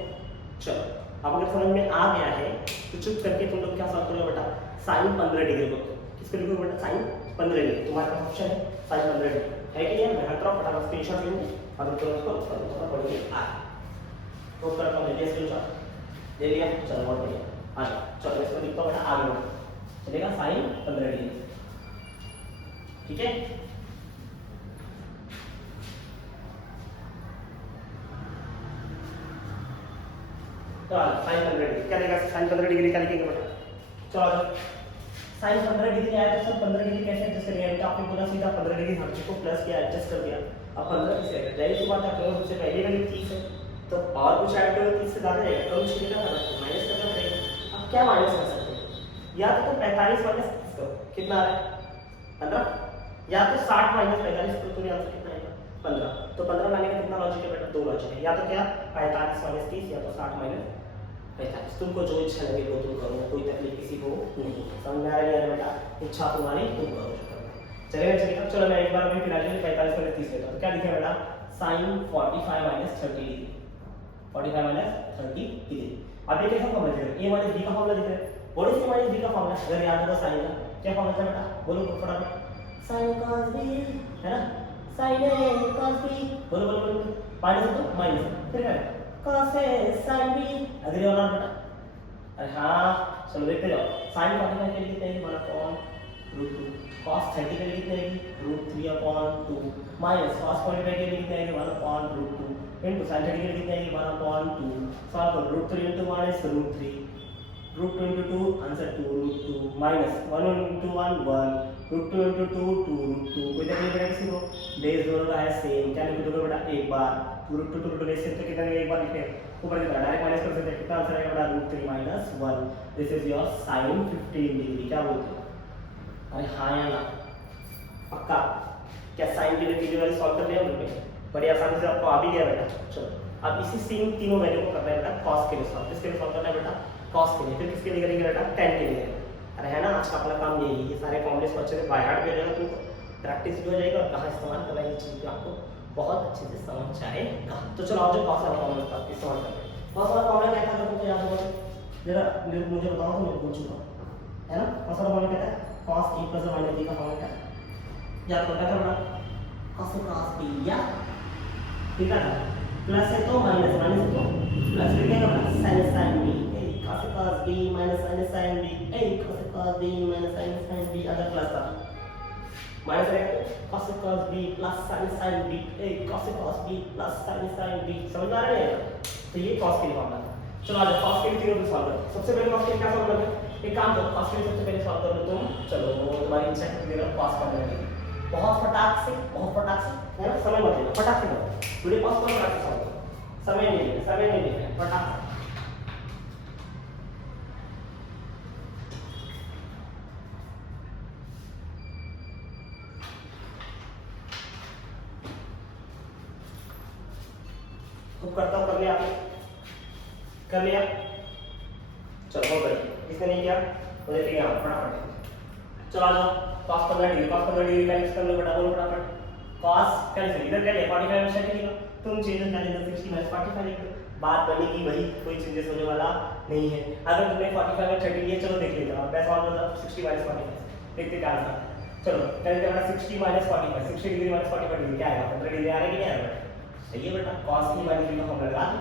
चलो अब अगर समझ में आ गया है तो चुप करके तुम लोग क्या सॉल्व करोगे बेटा, sin 15 डिग्री को किसको लिखोगे बेटा, sin 15 डिग्री, तुम्हारे पास ऑप्शन है sin 15 डिग्री है कि नहीं, मैं हर तरफ फटाफट स्क्रीनशॉट ले लूंगी और तुम उसको थोड़ा पढ़िए आ तो कर कर ले स्क्रीनशॉट ले लिया, चलो बहुत बढ़िया, आ चलो इसको लिखता हूं बेटा आगे बढ़ो, चलेगा sin 15 डिग्री, ठीक है। तो साइन 15 डिग्री क्या देगा, साइन 15 डिग्री क्या लिखेंगे बेटा, चलो आ जाओ। साइन 15 डिग्री आया तो सर 15 डिग्री कैसे एडजस्ट करेंगे बेटा, आपने बोला सीधा 15 डिग्री हर चीज को प्लस किया एडजस्ट कर दिया, अब 15 किसे आएगा, जाहिर सी बात है आपके सबसे पहले वाली 30 है तो और कुछ ऐड करो 30 से ज्यादा जाएगा, कम छीने का माइनस करना पड़ेगा। अब क्या माइनस कर सकते हैं, या तो 45 माइनस 30 करो, कितना आ रहा है 15, या तो 60 माइनस 45 करो, तुम्हें आंसर कितना आएगा 15। तो 15 लाने का कितना लॉजिक है बेटा, दो लॉजिक है, या तो क्या 45 माइनस 30 या तो 60 माइनस 45, तुमको जो इच्छा लगे वो तुम करो, कोई तकलीफ किसी को नहीं, समझ में आ रही है बेटा, इच्छा तुम्हारी तुम करो। चलेगा चलेगा, चलो मैं एक बार अभी फिलहाल 45 माइनस 30 लेता हूं, तो क्या लिखेगा बेटा sin 45 minus 30 degree, 45 minus 30 degree. अब ये कैसा फॉर्मूला दिख रहा है, a माइनस b का फॉर्मूला दिख रहा है, what is a minus b का फॉर्मूला, अगर याद हो तो sin का क्या फॉर्मूला था बेटा, बोलो फटाफट, sin cos b है ना, sin a cos b, बोलो बोलो बोलो, माइनस तो माइनस, फिर है cos a sin b, agree और बेटा, अरे हाँ चलो देखते जाओ, sin 45 के लिए कितना है 1/√2, cos 30 के लिए कितना है √3/2, माइनस cos 45 के लिए कितना है 1/√2 इनटू sin 30 के लिए कितना है 1/2, सॉल्व करो √3 into 1 is √3, √2 into 2 answer 2√2, minus 1 into 1 1, √2 into 2 2√2, कोई तकलीफ है किसी को, बेस दोनों का है सेम, क्या लिख दोगे बेटा एक बार, √2 to √2 बेस तो कितना एक बार लिखे, ऊपर की तरफ डायरेक्ट माइनस कर सकते हैं, कितना आंसर आएगा बेटा √3 minus 1, this is your sin 15 degree, क्या बोलते हो, अरे हाँ या ना पक्का, क्या साइन की डिग्री वाली सॉल्व कर लिया हमने, बड़ी आसानी से आपको आ भी गया बेटा। चलो अब इसी सेम तीनों वैल्यू को करना है बेटा cos के लिए सॉल्व, किसके लिए सॉल्व करना है बेटा cos के लिए, फिर किसके लिए करेंगे बेटा tan के लिए, अरे है ना आज का अपना काम यही है, ये सारे फॉर्मूले को अच्छे से बाय हार्ट भी हो जाएगा, तुमको प्रैक्टिस भी हो जाएगा और कहाँ इस्तेमाल करना है ये चीज़ भी आपको बहुत अच्छे से समझ आएगा। तो चलो आप जो cos वाला फॉर्मूला था इस्तेमाल करते हैं, cos वाला फॉर्मूला क्या था तुमको याद होगा, जरा मुझे बताओ तो मैं पूछ चुका है ना, cos वाला फॉर्मूला क्या था, cos a plus or minus b का फॉर्मूला क्या है याद करता था बेटा, cos b या ठीक है, प्लस है तो माइनस, माइनस है तो प्लस, लिखेगा बेटा sin b, cos b minus sin b, cos b minus sin b, अगर प्लस था माइनस है cos b plus sin b, cos b plus sin b, समझ आ रहा है, तो ये cos के लिए फॉर्मूला था। चलो आ जाओ cos के लिए तीनों को सॉल्व करो, सबसे पहले cos के लिए क्या सॉल्व करना है, एक काम करो cos के लिए सबसे पहले सॉल्व कर लो तुम, चलो तुम्हारी इच्छा है कि cos का करना है, बहुत फटाक से है ना, समय मत लेना, फटाक से करो, वीडियो पॉज करो, फटाक से सॉल्व करो, समय नहीं लेना, फटाक से खूब करता हूँ, कर लिया आपने, कर लिया, चलो बहुत बढ़िया, इसने नहीं किया तो देखिए यहाँ फटाफट, चलो आ जाओ cos 15 डिग्री, cos 15 डिग्री का कर लो बेटा, बोलो फटाफट, cos कैंसिल, इधर क्या लिया 45 में सेट लिखा, तुम चेंज कर लेना 60 माइनस 45 लिख दो, बात बनेगी वही, कोई चेंजेस होने वाला नहीं है। अगर तुमने 45 में 30 लिया, चलो देख लेते हैं पैसा और मतलब 60 माइनस 45 देखते क्या आंसर, चलो करेंगे बेटा 60 माइनस 45, 60 डिग्री माइनस 45 डिग्री क्या आएगा, 15 डिग्री आ रहा है कि नहीं आ रहा है, सही है बेटा, cos e माइनस b का फॉर्मूला लगा दो,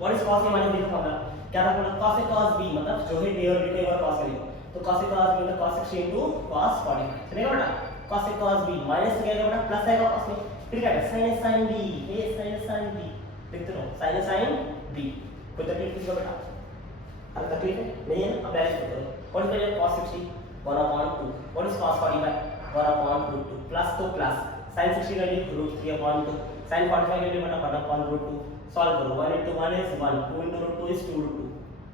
what is cos e minus b का फॉर्मूला, क्या था बोला cos a cos b, मतलब जो है a और b को एक बार cos करेंगे, तो cos a cos b मतलब cos 60 into cos 45, चलेगा बेटा, cos a cos b minus क्या आएगा बेटा, प्लस आएगा cos में, फिर क्या है sin a sin b, a sin a sin b, लिखते रहो sin a sin b, कोई तकलीफ किसी को बेटा, अरे तकलीफ है नहीं है ना, अब बैलेंस करो, what is cos 60 1/2, what is cos 45 1/√2, plus तो प्लस, sin 60 का वैल्यू √3/2, sin 45 का वैल्यू बेटा 1/√2, सॉल्व करो 1 into 1 is 1, 2 into √2 is 2√2,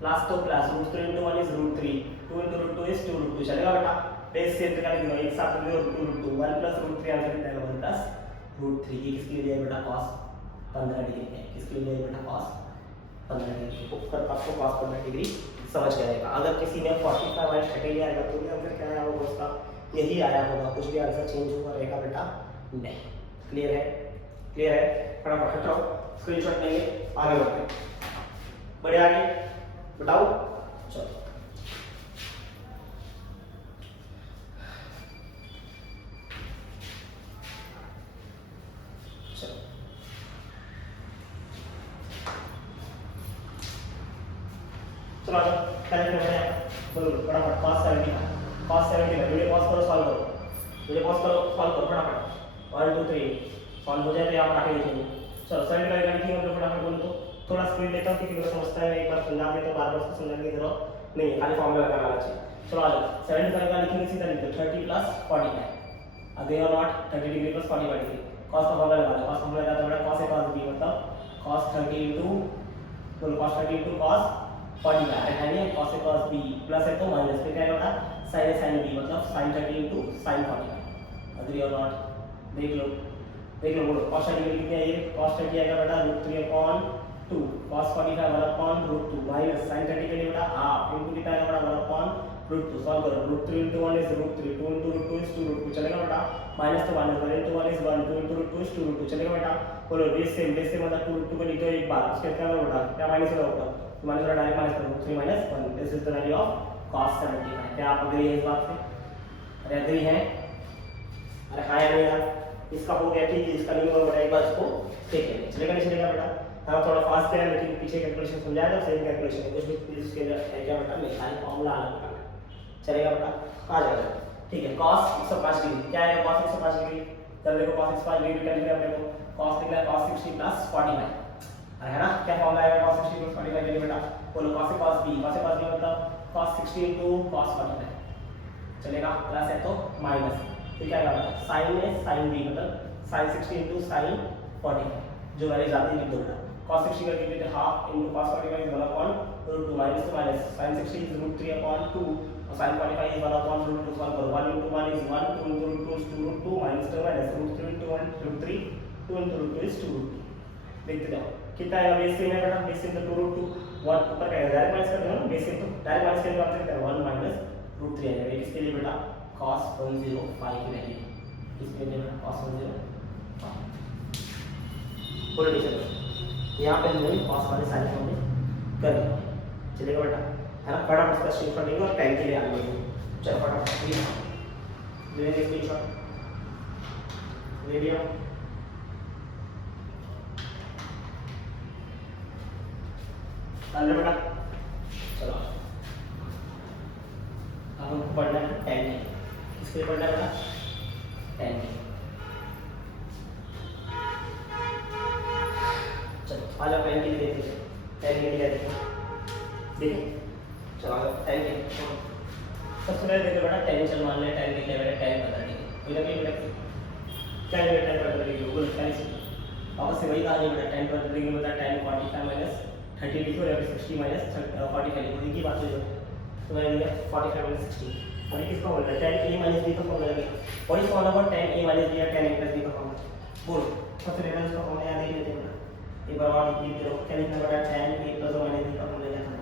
plus तो plus, √3 into 1 is √3, 2 into √2 is 2√2, चलेगा बेटा, बेस सेम का लिख दो, एक साथ लिख दो √2, 1 plus √3 आंसर कितना आएगा 1 plus √3, ये किसके लिए दिया बेटा cos 15 डिग्री है, किसके लिए दिया बेटा cos 15 डिग्री, ऊपर आपको cos 15 डिग्री समझ के आएगा। अगर किसी ने 45 माइनस 30 लिया आएगा तो भी आंसर क्या आया होगा उसका, यही आया होगा, कुछ भी आंसर चेंज हुआ रहेगा बेटा नहीं, क्लियर है, क्लियर है, फटाफट हटाओ, स्क्रीनशॉट लेंगे, आगे बढ़ते हैं, बढ़े आगे बताओ, चलो चलो आ जाओ, कैलकुलेट करना है, बोलो फटाफट cos 70 का वीडियो पॉज करो, सॉल्व करो, वीडियो पॉज करो, सॉल्व करो फटाफट, 1 2 3 सॉल्व हो जाए तो आप आगे लिखेंगे, चलो 70 का लिखेंगे तो फटाफट बोलो, तो थोड़ा स्पीड लेता हूँ क्योंकि मुझे समझता है एक बार समझा दे तो बार बार उसको समझाने की जरूरत नहीं है, खाली फॉर्मूला लगाना आना चाहिए। चलो आ जाओ 75 का लिखेंगे सीधा लिख दो 30 प्लस 45 अगे और not 30 degree plus 45 degree cos का फॉर्मूला लगा दो। cos फॉर्मूला लगाते बड़ा cos a cos b मतलब cos 30 into बोलो cos 30 into cos 45 है नहीं cos a cos b plus है तो माइनस फिर क्या होगा sin a sin b मतलब sin 30 into sin 45 अग्री और नॉट देख लो बोलो cos 30 कितनी है ये cos 30 आएगा बेटा √3/2 cos 45 1/√2 माइनस sin 30 के लिए बेटा हाफ इनटू कितना आएगा बेटा 1/√2 सॉल्व करो √3 into 1 is √3 2 into √2 is 2√2 चलेगा बेटा माइनस तो minus 1 into 1 is 1 2 into √2 is 2√2 चलेगा बेटा बोलो बेस से मतलब 2√2 को लिख दो एक बार उसके क्या होगा बेटा क्या माइनस होगा तो माइनस वाला डायरेक्ट माइनस करो 3 - 1 this is the value of cos 75 क्या आप अग्री है इस बात से अरे अग्री है अरे हां या नहीं यार इसका हो गया ठीक है इसका नहीं होगा बेटा एक बार इसको देखेंगे चलेगा नहीं चलेगा बेटा हाँ थोड़ा फास्ट है लेकिन पीछे कैलकुलेशन समझाया था सेम कैलकुलेशन कुछ भी इसके लिए है क्या बेटा निकाल फॉर्मूला अलग लगाना चलेगा बेटा आ जाएगा ठीक है cos 105 डिग्री क्या है cos 105 डिग्री जब देखो cos 105 डिग्री का लिखा हमने को cos निकला cos 60 प्लस 45 है ना क्या फॉर्मूला आएगा cos 60 प्लस 45 के लिए बेटा बोलो cos a cos b मतलब cos 60 into cos 45 चलेगा प्लस है तो माइनस तो क्या आएगा sin a sin b मतलब sin 60 into sin 45 जो वैल्यू आती है लिख दो बेटा cos 60 का लिख देते half into cos 45 is 1/√2 minus तो माइनस sin 60 is √3/2 और sin 45 is 1/√2 सॉल्व करो 1 into 1 is 1 2 into √2 is 2√2 minus तो माइनस √3 into 1 √3 2 into √2 is 2√2 देखते जाओ कितना आएगा बेस से बेटा बेस से तो 2√2 1 ऊपर का डायरेक्ट माइनस कर दो ना बेस से तो डायरेक्ट माइनस करने का मतलब क्या 1 माइनस √3 आएगा इसके लिए बेटा cos 105 की वैल्यू इसके लिए बेटा cos 105 बोलो टीचर यहाँ पे हमने cos वाले सारे हमने कर दिए चलेगा बेटा है ना फटाफट उसका स्क्रीनशॉट लेंगे और टाइम के लिए आ जाएंगे चलो फटाफट ले लेंगे स्क्रीनशॉट ले लिया डाल बेटा चलो अब हमको पढ़ना है tan के किसके लिए पढ़ना है बेटा tan के चलो आ जाओ tan के लिए देखते हैं tan के लिए देखिए चलो आ जाओ tan के सबसे पहले देखो बेटा tan चल मान ले tan के लिए बेटा tan बता देंगे कोई ना कोई बेटा क्या है tan बता देंगे गूगल tan से वापस से वही कहानी बेटा tan बता देंगे बेटा tan 45 माइनस 30 लिखो या 60 माइनस 45 लिखो इनकी बात हो तो मैंने लिखा 45 माइनस 60 अभी किसका बोल रहा है tan a माइनस b का फॉर्मूला लगेगा what is formula for tan a minus b या tan a प्लस b का फॉर्मूला बोलो सबसे पहले इसका फॉर्मूला याद कर लेते हैं एक बार और लिख दो क्या लिखना बेटा tan a plus minus b का फॉर्मूला क्या था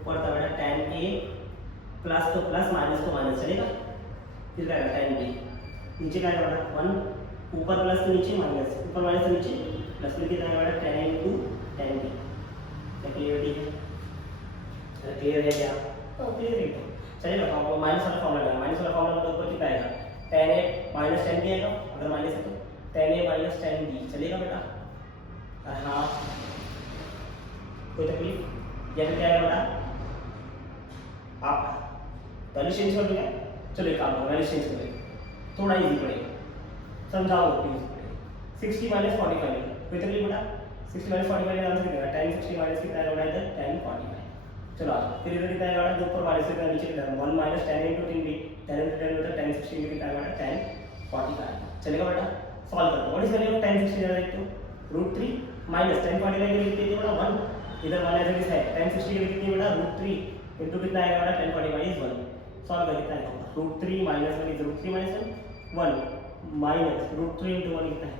ऊपर था बेटा tan a प्लस तो प्लस माइनस तो माइनस चलेगा फिर क्या आएगा tan b नीचे क्या आएगा बेटा 1 ऊपर प्लस तो नीचे माइनस ऊपर माइनस तो नीचे प्लस फिर कितना आएगा बेटा tan a into tan b clear है क्लियर है क्या तो क्लियर है चलिए बताओ आपको माइनस वाला फॉर्मूला लगाना माइनस वाला फॉर्मूला मतलब ऊपर कितना आएगा tan a minus tan b आएगा अगर माइनस है तो tan a minus tan b चलेगा बेटा हाँ कोई तकलीफ या फिर क्या आएगा बेटा आप वैल्यू चेंज कर दोगे चलो एक काम करो वैल्यू चेंज कर देंगे थोड़ा इजी पड़ेगा समझाओ प्लीज 60 माइनस 45 कोई तकलीफ बेटा 60 माइनस 45 का आंसर कितना है tan 60 माइनस कितना आएगा बेटा इधर tan 45 चलो आ फिर इधर कितना आएगा बेटा ऊपर माइनस कितना नीचे कितना 1 minus tan into tan b tan into tan बेटा tan 60 में कितना आएगा tan 40 का आएगा चलेगा बेटा सॉल्व करो what is value of tan 60 जरा देखो √3 माइनस tan 45 के लिए कितनी है बेटा 1 इधर 1 ऐसे कितना है tan 60 के लिए कितनी है बेटा √3 into कितना आएगा बेटा tan 45 is 1 सॉल्व कर कितना आएगा √3 minus 1 is √3 minus 1 minus √3 into 1 कितना है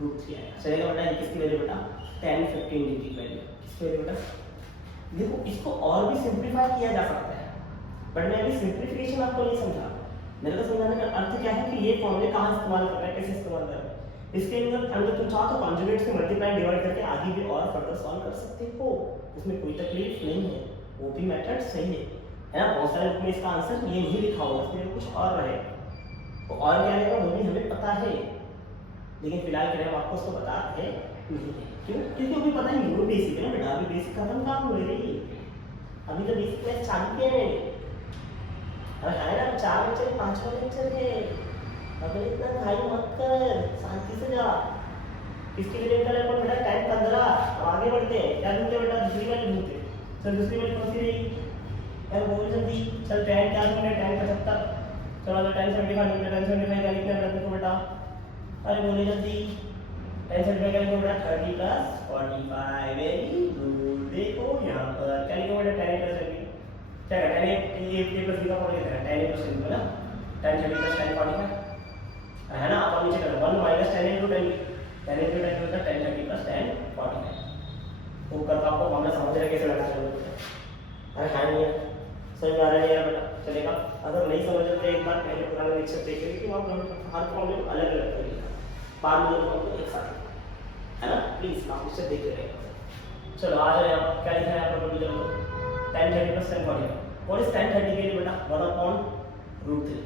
√3 आएगा चलेगा बेटा किसकी वैल्यू बेटा tan 15 डिग्री की वैल्यू किसकी वैल्यू बेटा देखो इसको और भी सिंपलीफाई किया जा सकता है बट मैं अभी सिंपलीफिकेशन आपको नहीं समझा मेरे को समझाने का अर्थ क्या है कि ये फॉर्मूले कहाँ इस्तेमाल कर रहा है कैसे इस्तेमाल कर रहा है इसके अंदर तुम चाहो तो कॉन्जुगेट से मल्टीप्लाई डिवाइड करके आगे भी और फर्दर सॉल्व कर सकते हो इसमें कोई तकलीफ नहीं है वो भी मेथड सही है ना बहुत सारे बुक में इसका आंसर ये नहीं लिखा हुआ इसमें कुछ और रहे तो और क्या रहेगा वो भी हमें पता है लेकिन फिलहाल के लिए हम आपको उसको बता है नहीं है क्यों क्योंकि अभी पता नहीं वो बेसिक है ना बेटा अभी बेसिक खत्म काम हो रही अभी तो बेसिक मैथ चालू किया है अरे है ना 4 लेक्चर 5वां लेक्चर है अभी इतना भाई मत कर शांति से जा इसकी वैल्यू निकालने पर बेटा tan 15। आगे बढ़ते हैं, क्या ढूंढते बेटा, दूसरी वैल्यू ढूंढते। चल दूसरी वैल्यू कौन सी रहेगी यार, बोल जल्दी। चल tan क्या ढूंढे, tan 75। चलो tan 75 ढूंढते, tan 75 का लिखना है देखो बेटा, अरे बोले जल्दी। tan 75 का लिखो बेटा 30 प्लस 45। Very good. देखो यहाँ पर क्या लिखो बेटा, tan प्लस 30 क्या है, tan a प्लस b का फॉर्मूला क्या है, tan a प्लस b ना, tan 30 प्लस tan 45 है ना। आप नीचे कर 1 minus tan into tan tan into tan होता है tan 30 प्लस tan 45। वो कर आपको मामला समझ रहे कैसे लगा चलो। अरे हाँ नहीं है, समझ में आ रहा है यार बेटा, चलेगा। अगर नहीं समझ तो एक बार पहले पुराने लेक्चर देख लेंगे कि वहाँ पर हर फॉर्मूले अलग अलग तरीके बाद में फॉर्मूले एक साथ है ना, प्लीज आप इससे देख रहे। चलो आ जाओ यहाँ पर, क्या लिखा है यहाँ पर चलो, tan 30 plus tan 45। What is tan 30 के लिए बेटा 1/√3।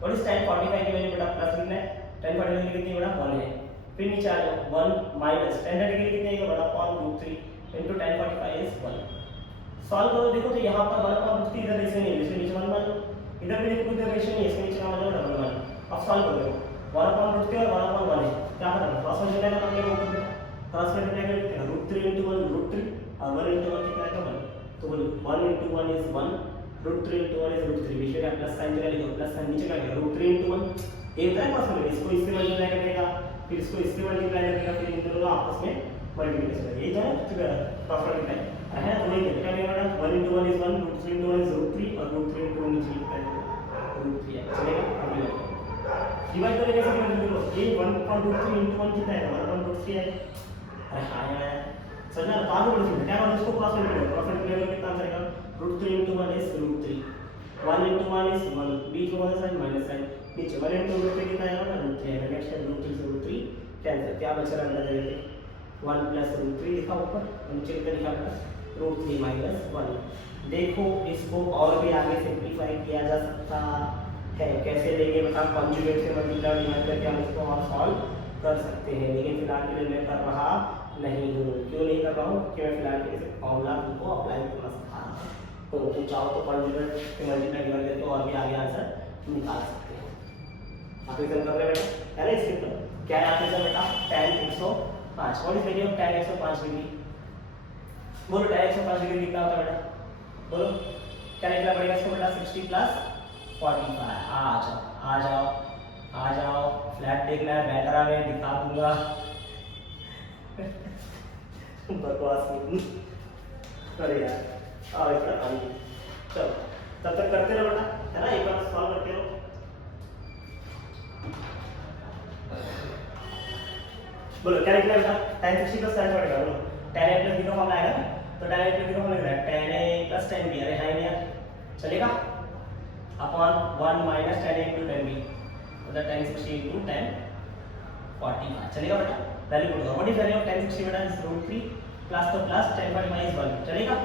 व्हाट इज tan 45 के लिए बेटा प्लस लिखना है, tan 45 के लिए कितनी बेटा 1 है। फिर नीचे आ जाओ 1 माइनस tan 30 के लिए कितनी है बेटा 1/√3 इनटू tan 45 इज 1। सॉल्व करो, देखो तो यहाँ पर 1/√3 इधर रेशियो नहीं है, इसके नीचे 1 मान लो, इधर भी देखो इधर रेशियो नहीं है, इसके नीचे मान लो डबल मान लो। अब सॉल्व करो, देखो 1/√3 और 1/1 है, क्या करना क्रॉस मल्टीप्लाई करना है, वो क्रॉस मल्टीप्लाई करके √3 into 1 √3 और 1 into 1 कितना है 1। तो बोलो 1 into 1 is 1, √3 into 1 is √3। बीच में क्या प्लस साइन जगह लिखो, प्लस साइन नीचे क्या लिखो √3 into 1 एक तरह क्रॉस मल्टीप्लाई, इसको इससे मल्टीप्लाई करेगा, फिर इसको इससे मल्टीप्लाई करेगा, फिर इन दोनों का आपस में मल्टीप्लिकेशन है, ये है क्रॉस मल्टीप्लाई है। तो नहीं क्या लिखा 1 into 1 is 1, √3 into 1 is √3 और √3 into 1 is √3 है, चलेगा। डिवाइड करें कैसे करेंगे, ये 1/√3 into 1 कितना है 1/√3 है। अरे हाँ यार समझना, तो आगे बढ़ो, क्या करोगे इसको क्रॉस मल्टीप्लाई कितना करेगा √3 into 1 is √3, 1 into 1 is 1, बीच में साइन माइनस साइन, नीचे 1 into √3 कितना आएगा √3 है। नेक्स्ट है √3 से √3 कैंसिल, क्या बच रहा है अंदर जाएंगे 1 प्लस √3 लिखा ऊपर, नीचे कितना लिखा प्लस √3 माइनस 1। देखो इसको और भी आगे सिंपलीफाई किया जा सकता है, कैसे लेंगे बता, कॉन्जुगेट से मल्टीप्लाई डिवाइड करके हम इसको और सॉल्व कर सकते हैं, लेकिन फिलहाल के लिए मैं कर रहा नहीं हूँ। क्यों नहीं कर रहा हूँ, क्योंकि मैं फिलहाल के लिए फॉर्मूला को अप्लाई करना सिखा रहा हूँ। तो तुम चाहो तो कॉन्जुगेट से मल्टीप्लाई डिवाइड करके और भी आगे आंसर निकाल सकते हैं। आप इक्वेशन कर रहे हैं बेटा, है ना। इसके ऊपर क्या है आपके साथ बेटा tan 105। What is value of tan 105 degree, बोलो tan 105 डिग्री कितना होता है बेटा, बोलो क्या लिखना पड़ेगा इसको बेटा 60 प्लस 45। आ जाओ फ्लैट देखना है, बैटरा में दिखा दूंगा बकवास नहीं अरे यार आओ इसका आइए, चलो तब तक करते रहो बेटा, है ना, एक बार सॉल्व करते रहो। बोलो क्या लिखना है बेटा tan 60 प्लस tan 45, बोलो tan a प्लस b का फॉर्मूला आएगा ना, तो tan a प्लस b का फॉर्मूला है tan a plus tan b। अरे हां यार चलेगा, upon 1 minus tan a into tan b, मतलब tan 60 into tan 45 चलेगा बेटा। वैल्यू पुट करो, what is value of tan 60 बेटा इज √3 प्लस तो प्लस tan 45 इज 1 चलेगा।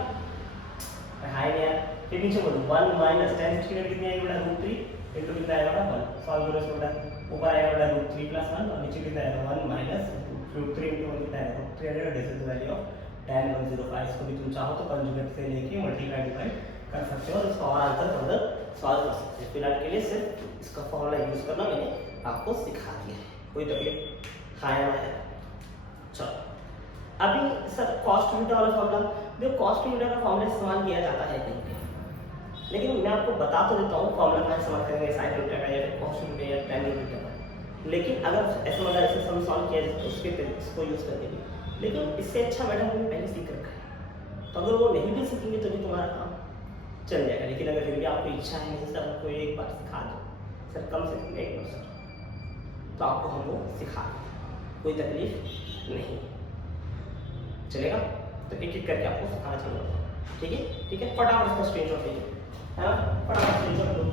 हां यार फिर नीचे बोलो 1 माइनस tan 60 में कितनी आएगी बेटा √3 into कितना आएगा बेटा 1। सॉल्व करो इसको बेटा, ऊपर आएगा बेटा √3 प्लस 1 और नीचे कितना आएगा 1 माइनस √3 into 1 कितना आएगा 300। This is the value of tan 105। इसको भी तुम चाहो तो कंजुगेट से लेके मल्टीप्लाई डिवाइड कर सकते हो और इसका और आंसर फर्दर सॉल्व कर सकते हो। फिलहाल के लिए सिर्फ इसका फॉर्मूला यूज करना मैंने आपको सिखा दिया है, कोई तकलीफ खाया ना है। चलो अभी सर कॉस्ट मीटर वाला फॉर्मूला, देखो कॉस्ट मीटर का फॉर्मूला इस्तेमाल किया जाता है कहीं पे, लेकिन मैं आपको बता तो देता हूँ फॉर्मूला का इस्तेमाल करेंगे साइन मीटर का या फिर कॉस्ट मीटर या tan मीटर का। लेकिन अगर ऐसा मतलब ऐसे हम सॉल्व किया जाए तो उसके इसको यूज करेंगे, लेकिन इससे अच्छा मैडम हमने पहले सीख रखा है, तो अगर वो नहीं भी सीखेंगे तो भी तुम्हारा काम चल जाएगा। लेकिन अगर फिर भी आपको इच्छा है नहीं सर आपको एक बार सिखा दो सर, कम से कम 1%, तो आपको हम वो सिखा दें, कोई तकलीफ नहीं चलेगा। तो एक एक करके आपको सिखाना चलेगा, ठीक है। फटाफट इसका स्क्रीनशॉट लीजिए, है ना, फटाफट स्क्रीनशॉट लो।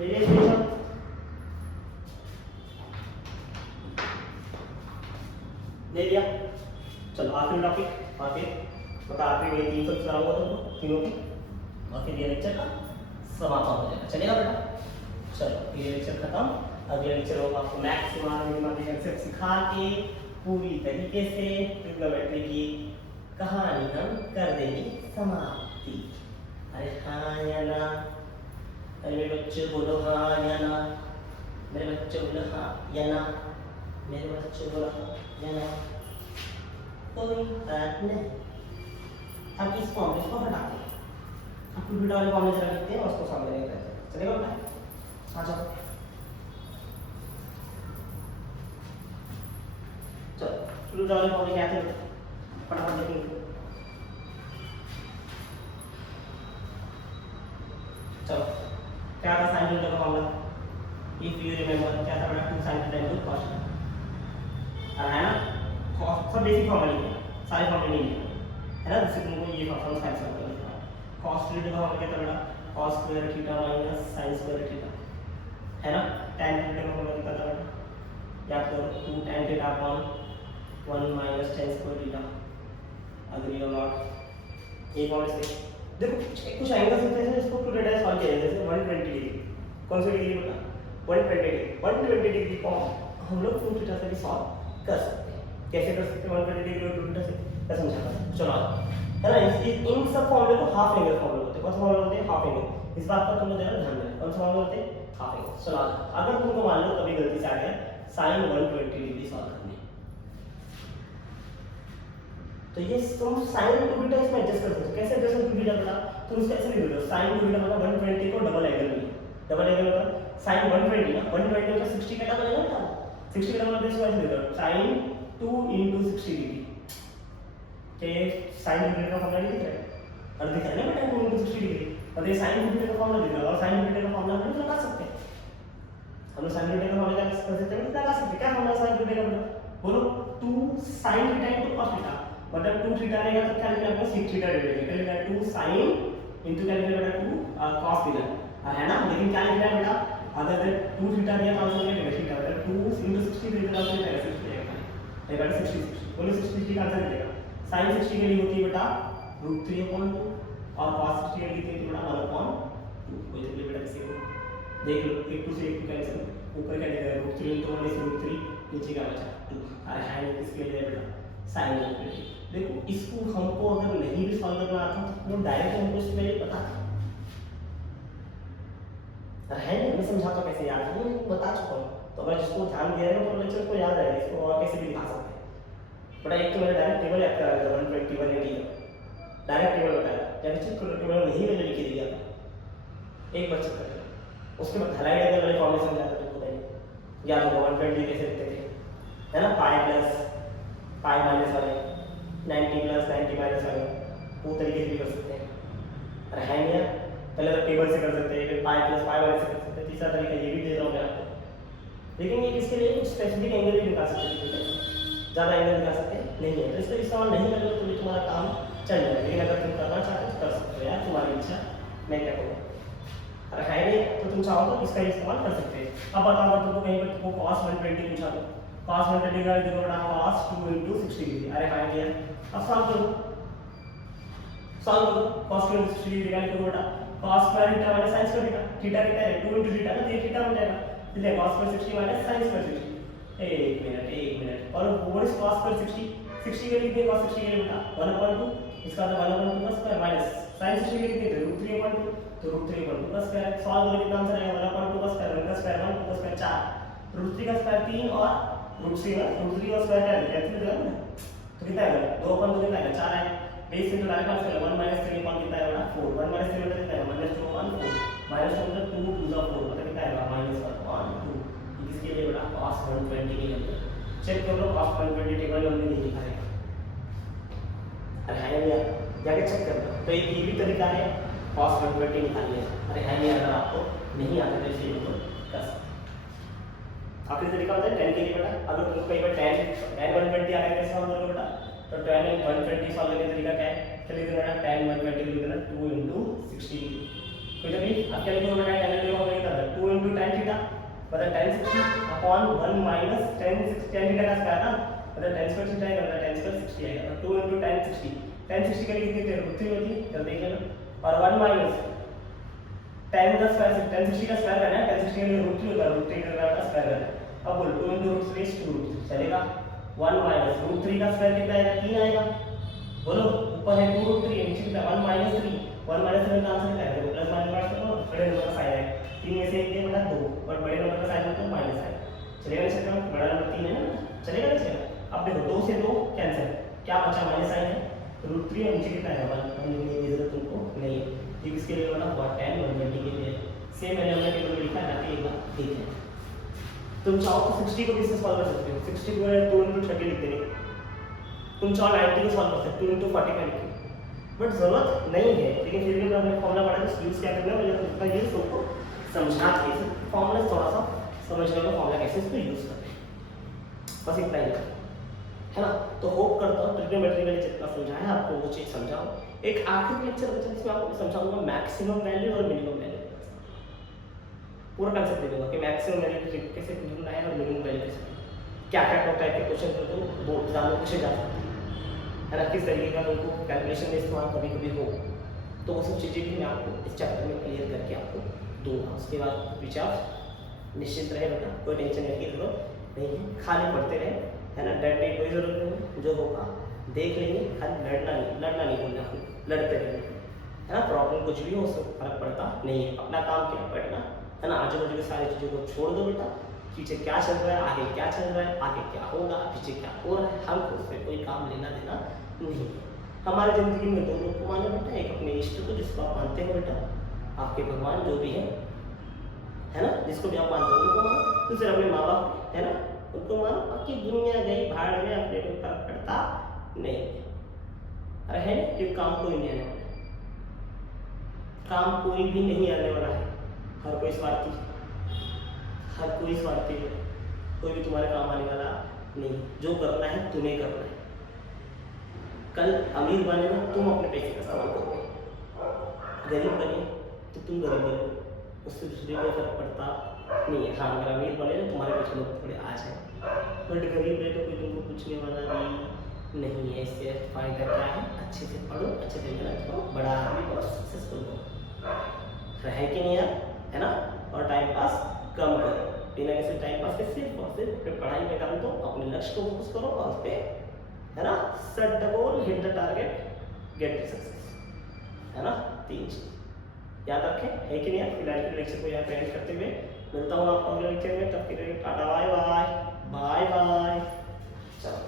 लीजिए स्क्रीनशॉट, ले लिया। चलो आखिरी टॉपिक और फिर बता आखिरी में 3 सब करा हुआ तुमको तीनों की, और फिर ये लेक्चर का समापन हो जाएगा, चलेगा बेटा। चलो ये लेक्चर खत्म, अगले लेक्चर होगा आपको मैक्सिमम सिखा के पूरी तरीके से ट्रिग्नोमेट्री की कहानी हम कर देंगे समाप्ति। अरे हाँ या ना, अरे मेरे बच्चे बोलो हाँ या ना, मेरे बच्चे बोलो हाँ या ना, मेरे बच्चे बोलो हाँ या ना। कोई बात नहीं, अब इस फॉर्मूले को हटा दें, अब टू वाले फॉर्मूले जरा लिखते हैं और उसको सामने लेकर आते हैं, चलेगा बेटा? आ जाओ, चलो टू वाले फॉर्मूले क्या थे फटाफट देखेंगे। चलो क्या था साइन थीटा का फॉर्मूला? इफ यू रिमेंबर क्या था बेटा? 2 sin theta into cos theta, है ना? cos सब बेसिक फॉर्मूला लिखे, सारे फॉर्मूले नहीं लिखे, है ना? जिससे तुमको ये फॉर्मूला साइन स्क्वायर लिखना है। cos थीटा का फॉर्मूला क्या था बेटा? cos square theta minus sin square theta, है ना? tan थीटा का फॉर्मूला क्या था बेटा? याद करो 2 tan theta upon 1 minus tan square theta, agree और नॉट? एक और से देखो कुछ एंगल्स होते हैं इसको टू डेटा सॉल्व किया जैसे 120 डिग्री, कौन सी डिग्री बेटा? 120 डिग्री को हम लोग टू थीटा से भी सॉल्व कर सकते हैं। कैसे कर सकते हैं 120 डिग्री और टू थीटा से? मैं समझाता हूं, चलो है ना? इन सब फॉर्मूले को हाफ एंगल फॉर्मूले होते हैं। कौन सा फॉर्मूला होते हैं? Half angle. इस बात पर तुम लोग जरा ध्यान देना, कौन सा फॉर्मूला होते हैं? Half angle. चलो अगर तुमको मान लो कभी गलती से आ गया sin 120 डिग्री सॉल्व करने, तो ये तुम sin टू बीटा इसमें एडजस्ट कर सकते हो। कैसे एडजस्ट टू बीटा बेटा? तुम इसको ऐसे लिख दो, sin टू बीटा मतलब 120 को डबल एंगल में, डबल एंगल मतलब sin 120 ना, 120 मतलब 60 का डबल एंगल ना, 60 का डबल मतलब इसको ऐसे लिख दो, sin 2 into 60 डिग्री। के sin टू बीटा का फॉर्मूला लिख रहे हैं और दिखा ना बेटा 2 into 60 डिग्री, और ये sin टू बीटा का फॉर्मूला दिख रहा है, और sin टू बीटा का फॉर्मूला हम लगा सकते हैं। हम लोग sin टू बीटा का फॉर्मूला कर सकते हैं, लगा सकते हैं। क्या फॉर्मूला sin टू बीटा का? बोलो 2 sin theta into cos theta, मतलब 2 थीटा रहेगा तो क्या लिखना है? 6 थीटा रहेगा, क्या लिखना है? 2 sin into क्या लिखना है बेटा? 2 cos थीटा, है ना? लेकिन क्या लिखना है बेटा? अगर 2 थीटा दिया तो आंसर क्या रहेगा? थीटा, अगर 2 into 60 दिया तो आंसर क्या रहेगा? 60 रहेगा, ये बेटा 60 बोलो 60 का आंसर मिलेगा। sin 60 के लिए होती है बेटा √3/2 और cos 60 के लिए होती है बेटा 1/2। कोई तकलीफ बेटा किसी को? देख लो, एक 2 से 1 कैंसिल, ऊपर क्या लिखा है? √3 तो 1 से √3, नीचे क्या बचा 2, और है किसके लिए बेटा? sin 120। देखो इसको हमको अगर नहीं भी सॉल्व करना आता तो डायरेक्ट हमको इसमें ही पता है नहीं, मैं समझाता कैसे याद है, मैं बता चुका हूँ। तो अगर जिसको ध्यान दिया है तो लेक्चर को याद आएगा, इसको और कैसे भी दिखा सकते हैं। बट एक तो मैंने डायरेक्ट टेबल याद करा था 120 180 का डायरेक्ट टेबल बताया, जब चेक करो टेबल नहीं मैंने लिख दिया एक बार चेक कर लो, उसके बाद हाइलाइट अगर वाले फॉर्मूले समझा था तुमको नहीं याद होगा 120 कैसे लिखते थे, है ना? पाई प्लस पाई माइनस वाले, 90 प्लस 90 माइनस वाले, वो तरीके से भी कर सकते हैं। अरे है नहीं यार, पहले तो टेबल से कर सकते हैं, फिर पाई प्लस पाई वाले से कर सकते हैं, तीसरा तरीका ये भी दे रहा हूँ मैं आपको। लेकिन ये इसके लिए कुछ स्पेसिफिक एंगल भी निकाल सकते हैं, ज़्यादा एंगल निकाल सकते नहीं है, तो इसको इस्तेमाल नहीं करोगे तो भी तुम्हारा काम चल जाएगा। लेकिन अगर तुम करना चाहते हो तो कर सकते हो यार, तुम्हारी इच्छा, मैं क्या कहूँगा। अगर है नहीं तो तुम चाहो तो इसका इस्तेमाल कर सकते हैं। अब बताओ अगर तुमको कहीं पर तुमको cos 120 पूछा तो cos 120 का देखो बेटा cos 2 into 60 डिग्री, अरे हाँ दिया, अब सॉल्व करो cos 2 into 60 डिग्री का लिखो बेटा cos square theta minus sin square theta, theta कितना है 2 into थीटा ना, ये थीटा हो जाएगा, इसलिए cos square 60 minus sin square 60। एक मिनट और वो इस cos स्क्वायर 60 के लिए कितने cos 60 के लिए बेटा 1/2, इसका मतलब 1/2 का स्क्वायर माइनस sin 60 के लिए कितने √3/2, तो √3/2 का स्क्वायर सॉल्व करो कितना आंसर आएगा 1/2 का स्क्वायर, 1 का स्क्वायर 1, 2 का स्क्वायर 4, √3 का स्क्वायर 3 और √3 का स्क्वायर क्या है कैंसिल हो जाएगा ना, तो कितना आएगा 2/2 कितना आएगा 4 आएगा, बेस इंटू डायरेक्ट माइनस करें 1 - 3 अपॉन कितना आएगा 4, 1 - 3 मतलब कितना आएगा -2/4, -2 मतलब 2 2 का 4 मतलब कितना आएगा -1/2। इसके लिए बेटा cos 120 के लिए चेक कर लो, cos 120 टेबल में हमने नहीं लिखा है, अरे है भैया जाके चेक कर लो। तो एक ये भी तरीका है cos 120 निकालने का, अरे है नहीं अगर आपको नहीं आता तो इसे बिल्कुल कर सकते। आखिरी तरीका होता है tan के लिए बेटा, अगर तुमको कई बार tan 120 आ गया सॉल्व करो बेटा, तो tan 120 सॉल्व करने का तरीका क्या है, चलिए लिख देना tan 120 लिख देना 2 into 60 कोई तो भी अब क्या लिखोगे बेटा tan लिखोगे क्या लिखा था 2 into tan थीटा मतलब tan 60 upon 1 minus tan theta का स्क्वायर ना, मतलब tan स्क्वायर थीटा आएगा मतलब tan स्क्वायर 60 आएगा, तो 2 into tan 60 के लिए कितनी √3 होती है, जल्दी देख लेना, और 1 माइनस tan का स्क्वायर tan 60 का स्क्वायर करना है, tan 60 के लिए √3 होगा, √3 का स्क्वायर करना है। अब बोल 2 into √3 चलेगा, 1 माइनस √3 का स्क्वायर कितना आएगा 3 आएगा, बोलो ऊपर है 2 √3 नीचे कितना 1 - 3 1 माइनस 7 का आंसर क्या है? देखो प्लस माइनस माइनस करो, बड़े नंबर का साइन है 3 में से 1 गया बेटा 2 और बड़े नंबर का साइन मतलब माइनस है। चलेगा नहीं चलेगा? बड़ा नंबर 3 है ना, चलेगा नहीं चलेगा? अब देखो 2 से 2 कैंसिल, क्या बचा? माइनस साइन है √3 और नीचे कितना है 1, हम लिखने की जरूरत तुमको नहीं है। ये किसके लिए बना हुआ? tan 120 के लिए। सेम मैंने अपने टेबल में लिखा है ना कि एक बार ठीक है। तुम चाहो तो 60 को भी इससे सॉल्व कर सकते हो। 60 को 2 into 30 लिख देंगे। तुम चाहो 90 को सॉल्व कर सकते हो 2 into 45 लिख देंगे, बट जरूरत नहीं है। लेकिन फिर भी हमने फॉर्मूला पढ़ा है, यूज क्या करना है मुझे उसका यूज तुमको समझना चाहिए। फॉर्मूला थोड़ा सा समझने का, फॉर्मूला कैसे इसको यूज करते हैं, बस इतना ही है ना। तो होप करता हूँ ट्रिग्नोमेट्री मैंने जितना समझाया आपको वो चीज़ समझाओ। एक आखिरी लेक्चर बचा जिसमें आपको समझाऊंगा मैक्सिमम वैल्यू और मिनिमम वैल्यू, पूरा कंसेप्ट दे दूंगा कि मैक्सिमम वैल्यू कैसे ढूंढना है और मिनिमम वैल्यू कैसे, क्या क्या टाइप के क्वेश्चन करते हो वो एग्जाम में पूछे जा सकते हैं, है ना। किस तरीके का उनको कैलकुलेशन में इस्तेमाल कभी कभी हो, तो वो सब चीज़ें भी मैं आपको इस चैप्टर में क्लियर करके आपको दूंगा। उसके बाद विचार निश्चिंत रहे बेटा, कोई टेंशन लेने की जरूरत नहीं है, खाली पढ़ते रहे, है ना। डरने की कोई जरूरत नहीं, जो होगा देख लेंगे, खाली लड़ना नहीं भूलना, लड़ते रहेंगे, है ना। प्रॉब्लम कुछ भी हो उससे फर्क पड़ता नहीं है, अपना काम क्या पढ़ना, है ना। आजू बाजू की सारी चीज़ों को छोड़ दो बेटा, पीछे क्या चल रहा है, आगे क्या चल रहा है, आगे क्या होगा, पीछे क्या हो रहा है, हमको उसमें कोई काम लेना देना नहीं है। हमारी ज़िंदगी में दो लोग को मानो बेटा, एक अपने इष्ट को जिसको आप मानते हो बेटा, आपके भगवान जो भी है ना, जिसको भी आप मानते हो उनको मानो, दूसरे अपने माँ बाप, है ना, उनको मानो। बाकी दुनिया गई भाड़ में, अपने को फर्क पड़ता नहीं। अरे है ये काम कोई नहीं आने वाला, काम कोई भी नहीं आने वाला है। हर कोई स्वार्थी, हर कोई स्वार्थी है, कोई भी तुम्हारे काम आने वाला नहीं। जो करना है तुम्हें करना है। कल अमीर बने ना तुम अपने पैसे का इस्तेमाल करोगे, गरीब बने तो तुम गरीब बनो, उससे दूसरे को फर्क पड़ता नहीं है। हाँ अगर अमीर बने ना तुम्हारे पीछे लोग थोड़े आ जाए, बट गरीब बने तो कोई तुमको पूछने वाला भी नहीं है। इससे फायदा क्या है? अच्छे से पढ़ो, अच्छे से मेहनत करो, बड़ा आदमी बनो, सक्सेसफुल हो, है कि नहीं यार, है ना। और टाइम पास कम करो, बिना किसी टाइम पास के सिर्फ और सिर्फ अपने पढ़ाई पे ध्यान दो, अपने लक्ष्य को फोकस करो और उस पर, है ना, set the goal, hit the target, get the success, है ना। 3 चीज याद रखें, है कि नहीं यार। फिलहाल के लेक्चर को यहाँ पे एंड करते हुए मिलता हूँ आपको अगले लेक्चर में, तब फिर tata bye bye bye bye. चलो।